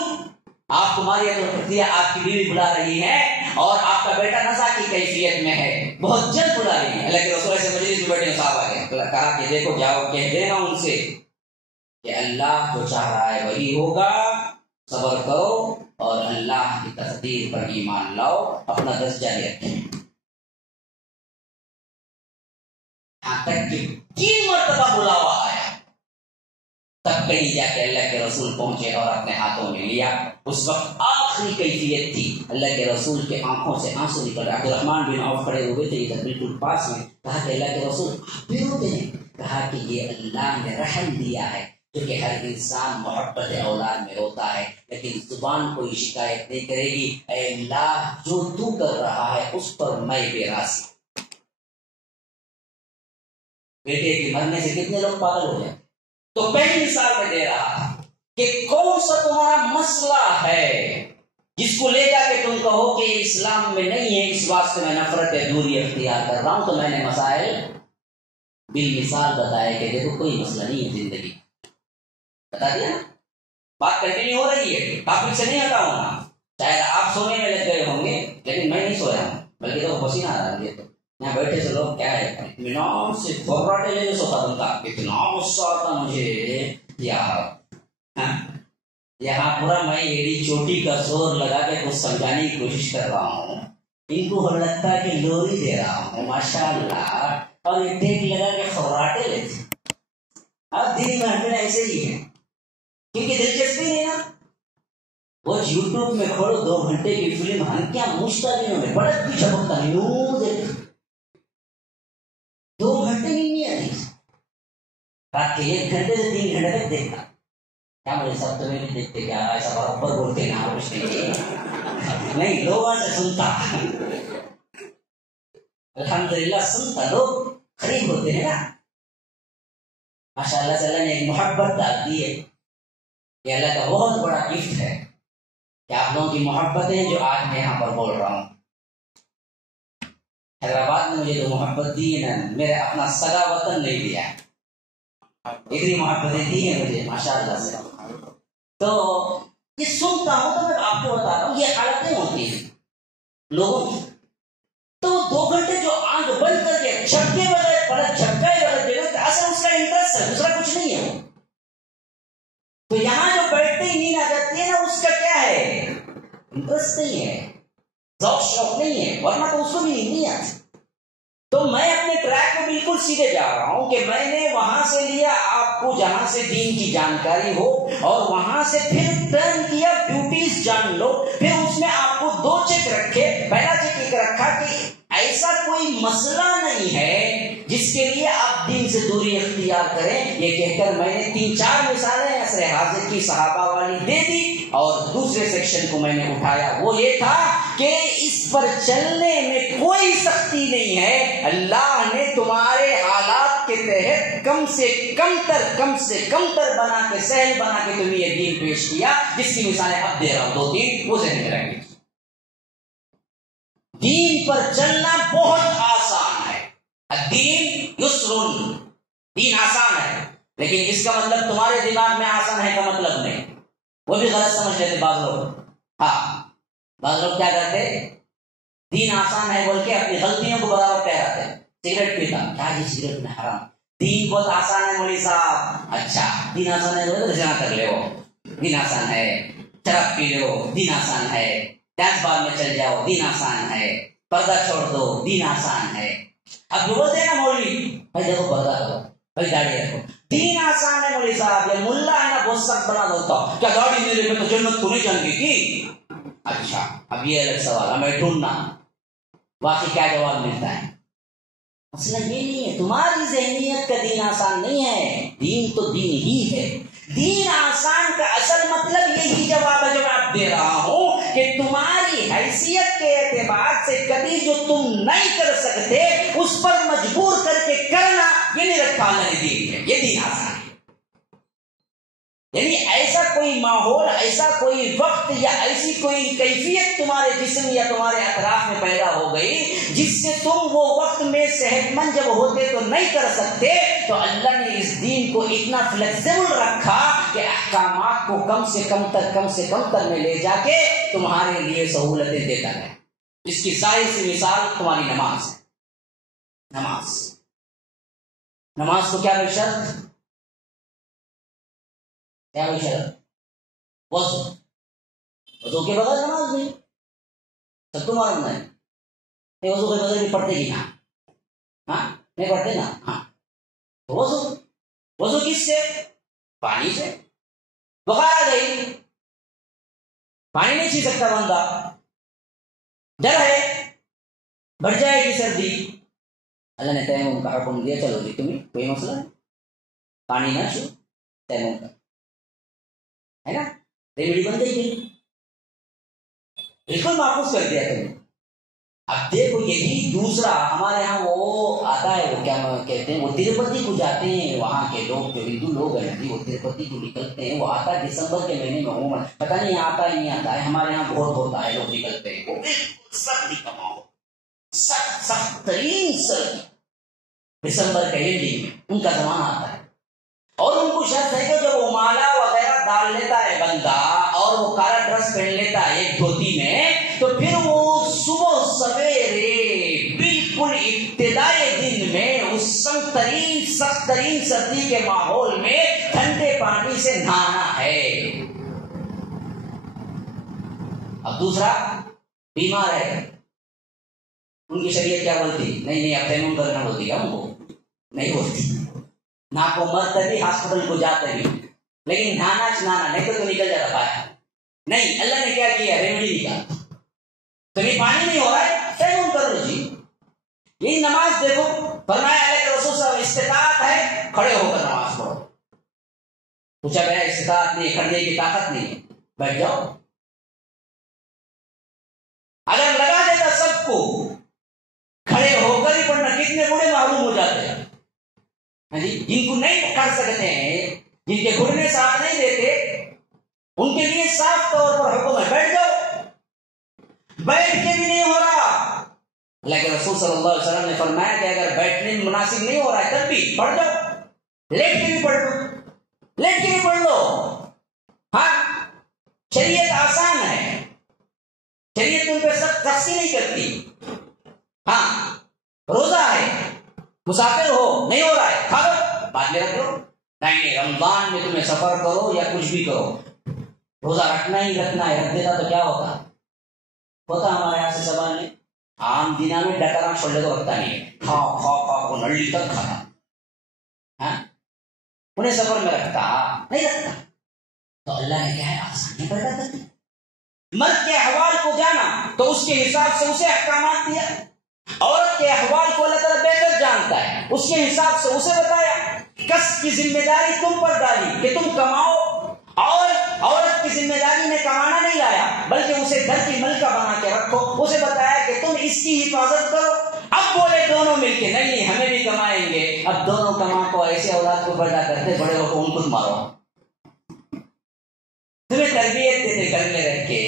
آپ تمہاری آپ کی بیوی بلا رہی ہے اور آپ کا بیٹا نزا کی کیفیت میں ہے، بہت جلد بلا رہی ہے. اللہ کے رسول ایسے مجلس میں بیٹھے صاحب آ گئے، کہا کہ دیکھو جاؤ کہہ دینا ان سے کہ اللہ جو چاہ رہا ہے وہی ہوگا، صبر کرو اور اللہ کی تقدیر پر ایمان لاؤ، اپنا درس جاری رکھیں. یہاں تک کہ 3 مرتبہ بلاوا آیا، تب کہیں جا کے اللہ کے رسول پہنچے اور اپنے ہاتھوں میں لیا. اس وقت آخری کیفیت تھی، اللہ کے رسول کے آنکھوں سے آنسو نکل رہا. عبدالرحمن بن عوف کھڑے ہوئے تھے ادھر بالکل پاس میں. کہا کہ اللہ کے رسول آپ بھی روتے ہیں؟ کہا کہ یہ اللہ نے رحم دیا ہے، کیونکہ ہر انسان محبت اولاد میں ہوتا ہے، لیکن زبان کوئی شکایت نہیں کرے گی. اے اللہ جو تو کر رہا ہے اس پر میں بے راضی. بیٹے کے مرنے سے کتنے لوگ پاگل ہو جائیں. تو پہلی مثال میں دے رہا کہ کون سا تمہارا مسئلہ ہے جس کو لے جا کے تم کہو کہ یہ اسلام میں نہیں ہے، اس بات سے میں نفرت ہے، دوری اختیار کر رہا ہوں، تو میں نے مسائل بالمثال بتایا کہ دیکھو کوئی مسئلہ نہیں ہے زندگی، بتا دیا نا، بات کنٹینیو ہو رہی ہے، ٹاپک سے نہیں ہٹا ہوں نا، شاید آپ سونے میں لگ گئے ہوں گے لیکن میں نہیں سویا ہوں، بلکہ تو پسینہ آ رہا ہے تو یہاں بیٹھے سے لوگ کیا ہے اطمینان سے گھبراہٹے لینے سوتا بنتا، اتنا غصہ آتا مجھے یہاں پورا میں ایڑی چوٹی کا زور لگا کے کچھ سمجھانے کی کوشش کر رہا ہوں، ان کو ہم لگتا ہے کہ لوری دے رہا ہوں ماشاء اللہ، اور یہ ٹیک لگا کے خبراٹے لیتے اب دن محفل ایسے ہی ہے، کیونکہ دلچسپی نہیں نا، وہ یوٹیوب میں کھولو 2 گھنٹے کی فلم ہنکیاں مشتاقوں میں بڑک بھی چمکتا نہیں، 2 گھنٹے نہیں آتی، رات کے 1 گھنٹے سے 3 گھنٹے تک دیکھتا، کیا مجھے سب تمہیں بھی دیکھتے کیا ایسا برابر بولتے نا کچھ نہیں لوگوں سے سنتا، الحمدللہ سنتا، لوگ قریب ہوتے ہیں نا، ماشاء اللہ سے اللہ نے ایک محبت ڈال دی ہے، یہ اللہ کا بہت بڑا گفٹ ہے کہ آپ لوگوں کی محبتیں جو آج میں یہاں پر بول رہا ہوں، حیدرآباد نے مجھے جو محبت دی ہے نا، میرے اپنا سگا وطن نہیں دیا ہے، اتنی محبتیں دی ہیں مجھے ماشاء اللہ سے، تو یہ سنتا ہوں تو میں آپ کو بتا رہا ہوں یہ حالتیں ہوتی ہیں لوگوں کی، تو 2 گھنٹے جو آنکھ بند کر کے جھپکے بغیر پلک جھپکائے بغیر دینا تو اصل اس کا انٹرسٹ ہے، دوسرا کچھ نہیں ہے، تو یہاں جو بیٹھتے ہی نیند آ جاتی ہے نا، اس کا کیا ہے انٹرسٹ نہیں ہے، ذوق شوق نہیں ہے، ورنہ تو اس کو بھی نیند نہیں آتی، تو میں اپنے ٹریک کو بالکل سیدھے جا رہا ہوں کہ میں نے وہاں سے لیا آپ کو جہاں سے دین کی جانکاری ہو، اور وہاں سے پھر ٹرن کیا بیوٹیز جان لو، پھر اس میں آپ کو 2 چیک رکھے، پہلا چیک ایک رکھا کہ ایسا کوئی مسئلہ نہیں ہے جس کے لیے آپ دین سے دوری اختیار کریں، یہ کہہ کر میں نے 3-4 مثالیں عصر حاضر کی صحابہ والی دے دی، اور دوسرے سیکشن کو میں نے اٹھایا، وہ یہ تھا کہ اس پر چلنے میں کوئی سختی نہیں ہے، اللہ نے تمہارے حالات کے تحت کم سے کم تر بنا کے سہل بنا کے تمہیں یہ دین پیش کیا، جس کی مثالیں اب دے رہا ہوں 2-3 وہ ذہن میں رکھیں۔ دین پر چلنا بہت آسان ہے، الدین یسر، دین آسان ہے، لیکن اس کا مطلب تمہارے دماغ میں آسان ہے کا مطلب نہیں، وہ بھی غلط سمجھ لیتے بعض لوگ، بعض لوگ کیا کرتے دین آسان ہے بول کے اپنی غلطیوں کو برابر ٹھہراتے ہیں، سگریٹ پیتا کیا جی سگریٹ میں حرام، دین بہت آسان ہے مولوی صاحب، اچھا دین آسان ہے تو زنا کر لے، دین آسان ہے، شراب پی لو دین آسان ہے، ڈانس بار میں چل جاؤ دین آسان ہے، پردہ چھوڑ دو دین آسان ہے، اب جو بولتے ہیں نا مولوی بھائی دیکھو پردہ کرو بھائی داڑھی رکھو، دین آسان ہے مولوی صاحب، یہ ملا ہے نا بہت سخت بنا دیتا، کیا داڑھی میرے میں تو جنت کو نہیں جان گی کی؟ اچھا اب یہ الگ سوال ہمیں ڈھونڈنا واقعی کیا جواب ملتا ہے، مسئلہ یہ نہیں ہے، تمہاری ذہنیت کا دین آسان نہیں ہے، دین تو دین ہی ہے، دین آسان کا اصل مطلب یہی جواب ہے جو میں دے رہا ہوں کہ تمہاری حیثیت کے اعتبار سے کبھی جو تم نہیں کر سکتے اس پر مجبور کر کے کرنا، یہ نہیں رکھا اللہ نے دین ہے، یہ دین آسان ہے، یعنی ایسا کوئی ماحول، ایسا کوئی وقت یا ایسی کوئی کیفیت تمہارے جسم یا تمہارے اطراف میں پیدا ہو گئی جس سے تم وہ وقت میں صحت مند جب ہوتے تو نہیں کر سکتے، تو اللہ نے اس دین کو اتنا فلیکسیبل رکھا کہ احکامات کو کم سے کم تر میں لے جا کے تمہارے لیے سہولتیں دیتا ہے۔ اس کی ظاہر سی مثال تمہاری نماز ہے، نماز کو کیا شرط، کیا کوئی شرط، وضو کے بغیر نماز نہیں، سب تو معلوم ہے، وضو کے بغیر بھی پڑھتے ہی نا، ہاں نہیں پڑھتے نا، ہاں وضو کس سے، پانی سے، بخار آ گئی پانی نہیں پی سکتا بندہ، ڈر ہے بڑھ جائے گی سردی، اللہ نے تیمم کا حکم دیا، چلو جی تمہیں کوئی مسئلہ ہے، پانی نہ چھو، تیمم کا ہے نا، ریمیڈی بن گئی، بالکل محفوظ کر دیا تم نے۔ اب دیکھو یہی دوسرا ہمارے ہاں وہ آتا آتا ہے وہ کیا کہتے ہیں، وہ تروپتی کو جاتے ہیں، وہاں کے لوگ جو ہندو لوگ ہیں وہ تروپتی کو نکلتے ہیں، وہ آتا ہے دسمبر کے مہینے میں عموماً، پتہ نہیں آتا ہی نہیں آتا ہے، ہمارے یہاں بہت ہوتا ہے، لوگ نکلتے ہیں، وہ سخت کا ماحول، سخت ترین سردی دسمبر کے اینڈنگ میں ان کا زمانہ آتا ہے، اور ان کو شرط ہے کہ جب وہ مالا وغیرہ ڈال لیتا ہے بندہ اور وہ کالا ڈریس پہن لیتا ہے ایک دھوتی میں، تو پھر وہ صبح سویرے بالکل ابتدائی دن میں اس سخت ترین سردی کے ماحول میں ٹھنڈے پانی سے نہانا ہے۔ اب دوسرا بیمار ہے، ان کی شریعت کیا بولتی؟ نہیں اب تیمم کرنا بولتی ہے، ان کو نہیں بولتی، نہ کو مرتے بھی ہاسپٹل کو جاتے بھی، لیکن نہانا نہیں تو نکل جاتا باہر، نہیں اللہ نے کیا کیا، ریمیڈی نکالا، تو یہ پانی نہیں ہو رہا ہے تیمم کر لو جی۔ یہی نماز دیکھو، فرمایا اللہ کے رسول صلی اللہ علیہ وسلم استطاعت ہے کھڑے ہو کر نماز پڑھو، پوچھا گیا استطاعت نہیں، کھڑنے کی طاقت نہیں ہے، بیٹھ جاؤ۔ اگر لگا دیتا سب کو کھڑے ہو کر ہی پڑھنا، کتنے بڑے معلوم ہو جاتے ہیں جن کو نہیں کر سکتے ہیں، جن کے گھٹنے ساتھ نہیں دیتے، ان کے لیے صاف طور پر حکم ہے بیٹھ جاؤ، بیٹھ کے بھی نہیں ہو رہا، اللہ کے رسول صلی اللہ علیہ وسلم نے فرمایا کہ اگر بیٹھنے میں مناسب نہیں ہو رہا ہے تب بھی پڑھ جاؤ، لیٹ کے بھی پڑھ لو، لیٹ کے بھی پڑھ لو۔ ہاں شریعت آسان ہے، شریعت ان پہ سختی نہیں کرتی۔ ہاں روزہ ہے، مسافر ہو نہیں ہو رہا ہے کھا لو، بعد میں رکھ لو، نہیں رمضان میں تمہیں سفر کرو یا کچھ بھی کرو روزہ رکھنا ہی رکھنا ہے، رکھ دیتا تو کیا ہوتا ہمارے یہاں سے سوال نہیں، عام دنوں میں ڈکرا چھوڑنے کو رکھتا نہیں ہے، کھا نڑی تک کھانا، ہاں انہیں سفر میں رکھتا نہیں رکھتا، تو اللہ نے کیا ہے آسانی پیدا کر دی، مرد کے احوال کو جانا تو اس کے حساب سے اسے احکامات دیا، عورت کے احوال کو اللہ تعالیٰ بہتر جانتا ہے، اس کے حساب سے اسے بتایا، کس کی ذمہ داری تم پر ڈالی کہ تم کماؤ، اور عورت کی ذمہ داری میں کمانا نہیں لایا بلکہ اسے گھر کی ملکہ بنا کے رکھو، اسے بتایا کہ تم اس کی حفاظت کرو۔ اب بولے دونوں مل کے نہیں ہمیں بھی کمائیں گے، اب دونوں کما کو ایسے اولاد کو پیدا کرتے بڑے ہو کو ان کو مارو، تمہیں تربیت دیتے گھر میں رکھ کے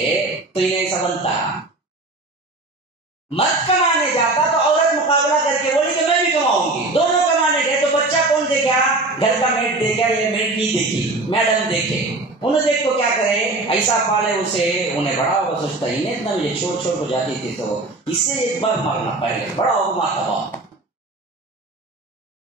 تو یہ ایسا بنتا، مرد کمانے جاتا تو عورت مقابلہ کر کے بولی کہ میں بھی کماؤں گی، دونوں کمانے گئے تو بچہ کون دیکھا، گھر کا میڈ دیکھا یا میڈ نہیں دیکھی، میڈم دیکھے، انہیں دیکھ کو کیا کرے ایسا پالے اسے، انہیں بڑا ہوگا سوچتا ہی نہیں اتنا مجھے چھوڑ کو جاتی تھی تو اس سے ایک بار مارنا پہلے بڑا ہوگا مارتا باپ،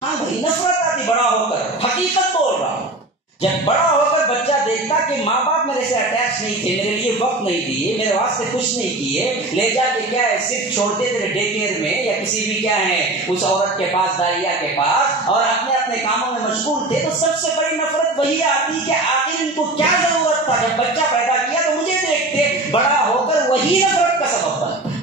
ہاں بھائی نفرت آتی بڑا ہو کر، حقیقت بول رہا ہوں، جب بڑا ہو کر بچہ دیکھتا کہ ماں باپ میرے سے اٹیچ نہیں تھے، میرے لیے وقت نہیں دیے، میرے واسطے کچھ نہیں کیے، لے جا کے کیا ہے صرف چھوڑتے تیرے ڈے کیئر میں یا کسی بھی کیا ہے اس عورت کے پاس داریا کے پاس، اور اپنے کاموں میں مشغول تھے، تو سب سے بڑی نفرت وہی آتی کہ آخر ان کو کیا ضرورت تھا، جب بچہ پیدا کیا تو مجھے دیکھتے، بڑا ہو کر وہی نفرت کا سبب بنتا۔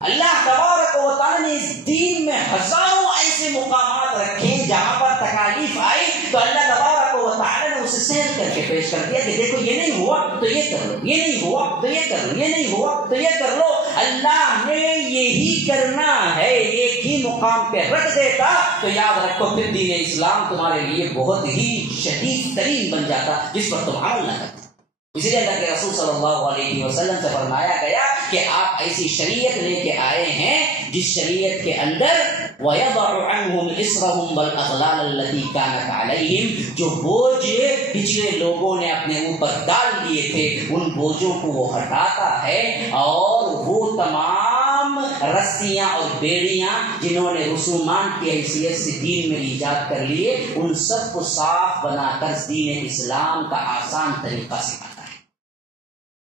اللہ تبارک و تعالیٰ نے اس دین میں ہزاروں ایسے مقامات رکھے جہاں پر تکالیف آئی تو اللہ تبارک و تعالیٰ نے اسے سہل کر کے پیش کر دیا کہ دیکھو یہ نہیں ہوا تو یہ کر لو، یہ نہیں ہوا تو یہ کر لو، یہ نہیں ہوا تو یہ کر لو، اللہ نے یہی کرنا ہے، ایک ہی مقام پہ رکھ دیتا تو یاد رکھو پھر دین اسلام تمہارے لیے بہت ہی شدید ترین بن جاتا جس پر تم عمل نہ کرتے۔ اس لیے اللہ کے رسول صلی اللہ علیہ وسلم سے فرمایا گیا کہ آپ ایسی شریعت لے کے آئے ہیں جس شریعت کے اندر وَيَضَعُ عَنْهُمْ إِصْرَهُمْ وَالْأَغْلَالَ الَّتِي كَانَتْ عَلَيْهِمْ، جو بوجھ پچھلے لوگوں نے اپنے اوپر ڈال لیے تھے ان بوجھوں کو وہ ہٹاتا ہے، اور وہ تمام رسیاں اور بیڑیاں جنہوں نے رسومات کی حیثیت سے دین میں ایجاد کر لیے ان سب کو صاف بنا کر دین اسلام کا آسان طریقہ سکھاتا ہے۔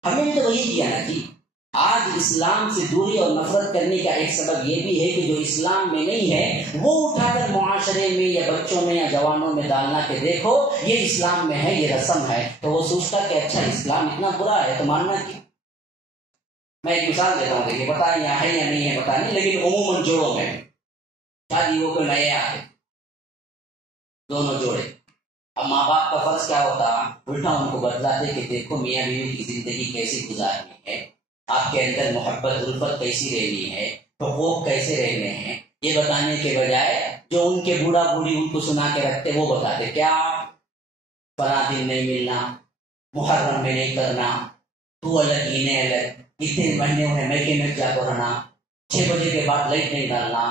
ہمیں نے تو وہی کیا نا جی، آج اسلام سے دوری اور نفرت کرنے کا ایک سبب یہ بھی ہے کہ جو اسلام میں نہیں ہے وہ اٹھا کر معاشرے میں یا بچوں میں یا جوانوں میں ڈالنا کہ دیکھو یہ اسلام میں ہے، یہ رسم ہے، تو وہ سوچتا کہ اچھا اسلام اتنا برا ہے تو ماننا کیا۔ میں ایک مثال دیتا ہوں، دیکھیے پتا یہاں ہے یا نہیں ہے پتا نہیں، لیکن عموماً جوڑوں میں شادی ہو کے نئے آتے دونوں جوڑے، اب ماں باپ کا فرض کیا ہوتا، الٹا ان کو بتلاتے کہ دیکھو میاں بیوی کی زندگی کیسی گزارنی ہے، آپ کے اندر محبت الفت کیسی رہنی ہے، حقوق کیسے رہنے ہیں یہ بتانے کے بجائے جو ان کے بوڑھا بوڑھی ان کو سنا کے رکھتے وہ بتاتے کیا فلاں دن نہیں ملنا، محرم میں نہیں کرنا، تو الگ انہیں الگ، اتنے مہینے ہوئے میکے میں کیا کرنا، 6 بجے کے بعد لائٹ نہیں ڈالنا،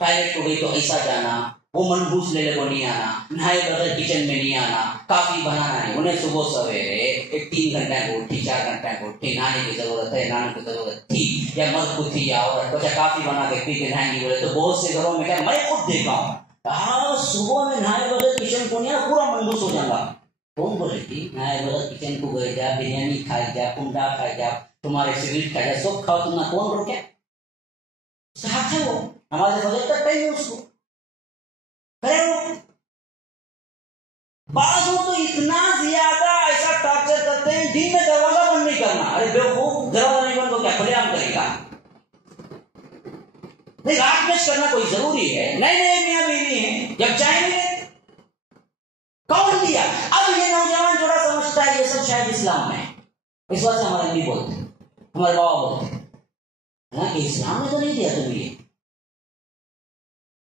ٹوائلٹ کو گئی تو ایسا جانا، وہ منبوس لینے کو نہیں آنا، نہائے بغیر کچن میں نہیں آنا، کافی بنانا نہیں، انہیں صبح سویرے 3 گھنٹے کو اٹھی 4 گھنٹے کو اٹھی، نہانے کی ضرورت ہے، نہانے کی ضرورت تھی یا مرد کو تھی یا عورت کو، اچھا کافی بنا کے پی کے نہائیں گی بولے تو بہت سے گھروں میں کیا میں خود دیکھا ہوں صبح میں نہائے بغیر کچن کو نہیں پورا منبوس ہو جائے گا. کون بولے گی نہائے بغیر کچن کو گئے جا، بریانی کھائی جا، کنڈا کھائی جا، تمہارے سگریٹ کھائی جا، سب کھاؤ، تم نہ کون روکے؟ صحت ہے وہ ہمارے فضل کرتا ہی اس کو کرے وہ. بعض وہ تو اتنا زیادہ ایسا ٹارچر کرتے ہیں دن میں دروازہ بند نہیں کرنا. ارے بیوقوف دروازہ نہیں بند تو کیا کھلے عام کرے گا؟ نہیں رات میں کرنا کوئی ضروری ہے؟ نہیں میاں بیوی ہیں جب چاہیں گے. کون دیا؟ اب یہ نوجوان جوڑا سمجھتا ہے یہ سب شاید اسلام میں، اس وجہ سے ہمارے نہیں بولتے، ہمارے بابا بولتے کہ اسلام نے تو نہیں دیا تمہیں یہ،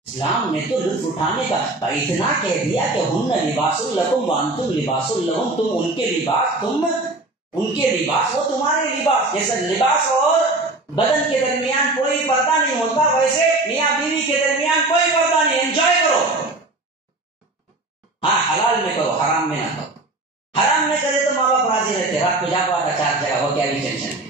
اسلام نے تو لطف اٹھانے کا اتنا کہہ دیا کہ ہن لباس لکم وانتم لباس لہم، تم ان کے لباس، تم ان کے لباس، وہ تمہارے لباس. جیسے لباس اور بدن کے درمیان کوئی پردہ نہیں ہوتا ویسے میاں بیوی کے درمیان کوئی پردہ نہیں. انجوائے کرو، ہاں حلال میں کرو، حرام میں نہ کرو. حرام میں کرے تو ماں باپ راضی رہتے، رات کو جا پاتا 4 جگہ ہو کیا بھی ٹینشن ہے.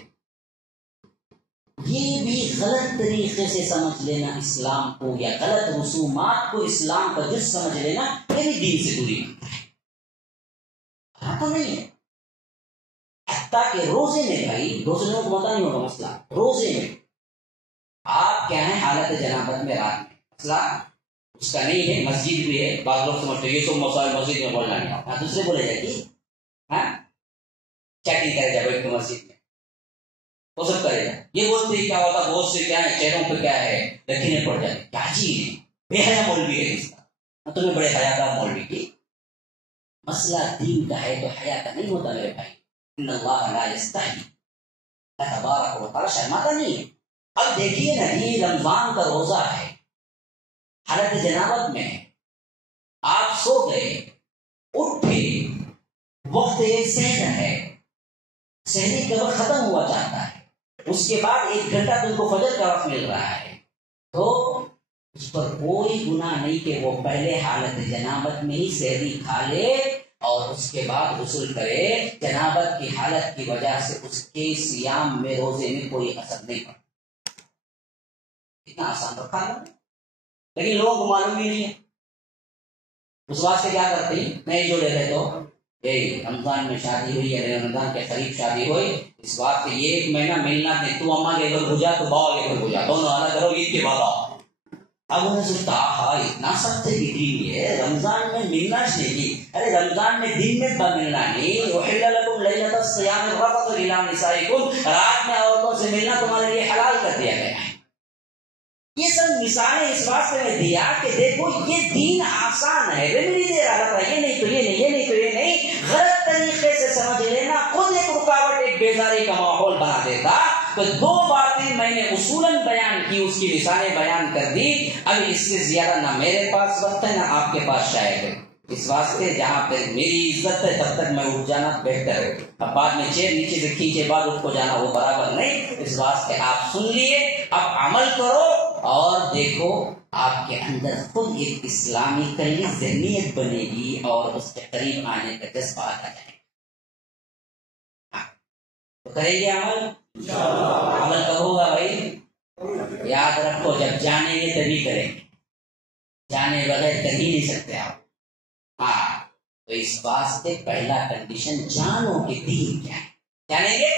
یہ بھی غلط طریقے سے سمجھ لینا اسلام کو، یا غلط رسومات کو اسلام کا جز سمجھ لینا، یہ بھی دین سے دوری ہے. ہاں تو نہیں ہے. حتیٰ کہ روزے میں بھائی، روزے میں کو پتا نہیں ہوگا مسئلہ، روزے میں آپ کیا ہیں حالت جنابت میں رات میں، مسئلہ اس کا نہیں ہے. مسجد بھی ہے، بعض لوگ سمجھتے ہیں یہ سب مسائل مسجد میں بولنا نہیں ہوتا، دوسرے بولے جاتی ہاں چیکنگ کرے جا بیٹھ کے مسجد میں وہ سب کرے گا. یہ بولتے ہیں کیا ہوتا بہت سے کیا ہے چہروں پہ کیا ہے لکیریں پڑ جاتی، کیا چیز ہے، بے حیا مولوی ہے اس کا، تمہیں بڑے حیا دار مولوی کی. مسئلہ دین کا ہے تو حیا کا نہیں ہوتا میرے بھائی. ان اللہ لا یستحی، اللہ تبارک و تعالی شرماتا نہیں ہے. اب دیکھیے نا یہ رمضان کا روزہ ہے، حالت جنابت میں آپ سو گئے، اٹھے، وقت سحر ہے، سحری کا وقت ختم ہوا چاہتا ہے، اس کے بعد 1 گھنٹہ تم کو فجر کا وقت مل رہا ہے، تو اس پر کوئی گناہ نہیں کہ وہ پہلے حالت جنابت میں ہی سحری کھا لے اور اس کے بعد غسل کرے. جنابت کی حالت کی وجہ سے اس کے صیام میں، روزے میں کوئی اثر نہیں پڑتا. اتنا آسان رکھا ہے، لیکن لوگوں کو معلوم ہی نہیں ہے. اس واسطے کیا کرتے ہیں نئے جو لے رہے تو رمضان میں شادی ہوئی یا رمضان کے قریب شادی ہوئی، اس بات سے یہ 1 مہینہ ملنا نہیں، تو اماں کے گھر بھجا تو باؤ کے گھر بھجا، دونوں الگ کرو عید کے بعد آؤ. اب انہیں سوچتا اتنا سخت ہے دین ہے، رمضان میں ملنا چاہیے. ارے رمضان میں دن میں ملنا نہیں، احل لکم لیلۃ الصیام الرفث الی نسائکم، رات میں عورتوں سے ملنا تمہارے لیے حلال کر دیا گیا ہے. یہ سب مثالیں اس واسطے میں دیا کہ دیکھو یہ دین آسان ہے، ریمیڈی دے رہا تھا، یہ نہیں تو یہ نہیں، یہ نہیں تو یہ نہیں، غلط طریقے سے سمجھ لینا خود ایک رکاوٹ، ایک بیزاری کا ماحول بنا دیتا. تو 2 باتیں میں نے اصولاً بیان کی، اس کی مثالیں بیان کر دی. اب اس سے زیادہ نہ میرے پاس وقت ہے نہ آپ کے پاس شاید ہے، اس واسطے جہاں پہ میری عزت ہے تب تک میں اٹھ جانا بہتر ہے. اب بعد میں چیر نیچے سے کھینچے بعد اٹھ کو جانا وہ برابر نہیں. اس واسطے آپ سن لیے، اب عمل کرو اور دیکھو آپ کے اندر خود ایک اسلامی کلی ذہنیت بنے گی اور اس کے قریب آنے کا جذبہ آتا جائے. تو کریں گے عمل؟ عمل کب ہوگا بھائی؟ یاد رکھو جب جانیں گے تبھی کریں گے، جانے بغیر کر ہی نہیں سکتے آپ. ہاں تو اس واسطے پہلا کنڈیشن جانو کہ دین کیا ہے. جانیں گے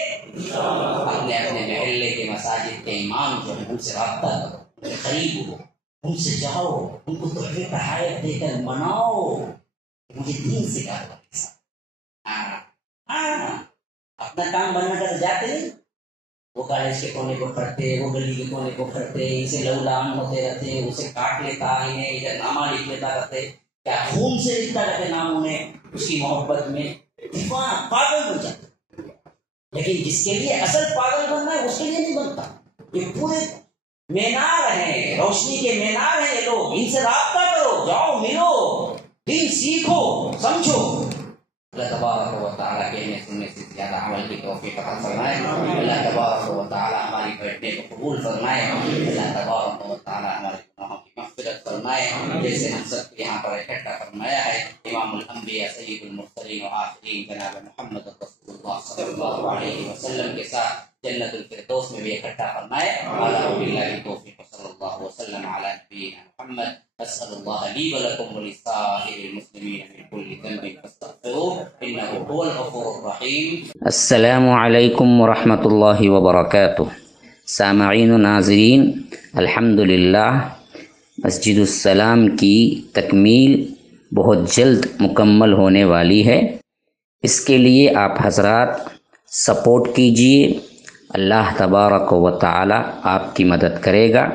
اپنے اپنے محلے کے مساجد کے امام جو ہے ان سے رابطہ کرو، ان کے قریب ہو، ان سے جاؤ، ان کو تحفے تحائف دے کر مناؤ مجھے دین سکھا. اپنا کام بننا کر جاتے نہیں، وہ کالج کے کونے کو پڑھتے، وہ گلی کے کونے کو پڑھتے، اسے لولان ہوتے رہتے، اسے کاٹ لیتا، انہیں ادھر نامہ لکھ لیتا کرتے، کیا خون سے لکھتا کرتے نام انہیں، اس کی محبت میں دیوانہ پاگل بن جاتا. لیکن جس کے لیے اصل پاگل بننا ہے اس کے لیے نہیں بنتا. یہ پورے مینار ہیں، روشنی کے مینار ہیں یہ لوگ، ان سے رابطہ کرو، جاؤ ملو، دین سیکھو سمجھو۔ اللہ تبارک و تعالیٰ کہنے سننے سے زیادہ عمل کی توفیق عطا فرمائے۔ اللہ تبارک و تعالیٰ ہماری بیٹھنے کو قبول فرمائے۔ اللہ تبارک و تعالیٰ ہمارے گناہوں کی مغفرت فرمائے۔ جیسے ہم سب کو یہاں پر اکٹھا فرمایا ہے، امام الانبیاء سید المرسلین و آخرین جناب محمد رسول اللہ صلی اللہ علیہ وسلم کے ساتھ جنت الفردوس میں بھی اکٹھا فرمائے۔ اعلیٰ باللہ توفیق صلی اللہ وسلم علی نبینا محمد۔ اسأل اللہ لی ولکم ولسائر المسلمین من کل ذنب فاستغفروه انه هو الغفور الرحیم۔ السلام علیکم ورحمۃ اللہ وبرکاتہ۔ سامعین و ناظرین، الحمدللہ مسجد السلام کی تکمیل بہت جلد مکمل ہونے والی ہے۔ اس کے لیے آپ حضرات سپورٹ کیجئے، اللہ تبارک و تعالی آپ کی مدد کرے گا۔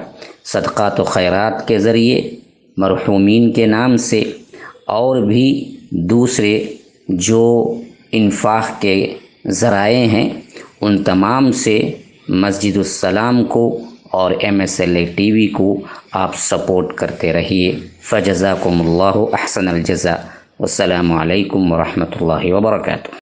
صدقات و خیرات کے ذریعے، مرحومین کے نام سے، اور بھی دوسرے جو انفاق کے ذرائع ہیں ان تمام سے مسجد السلام کو اور MSLA ٹی وی کو آپ سپورٹ کرتے رہیے۔ فجزاکم اللہ احسن الجزاء۔ والسلام علیکم ورحمۃ اللہ وبرکاتہ۔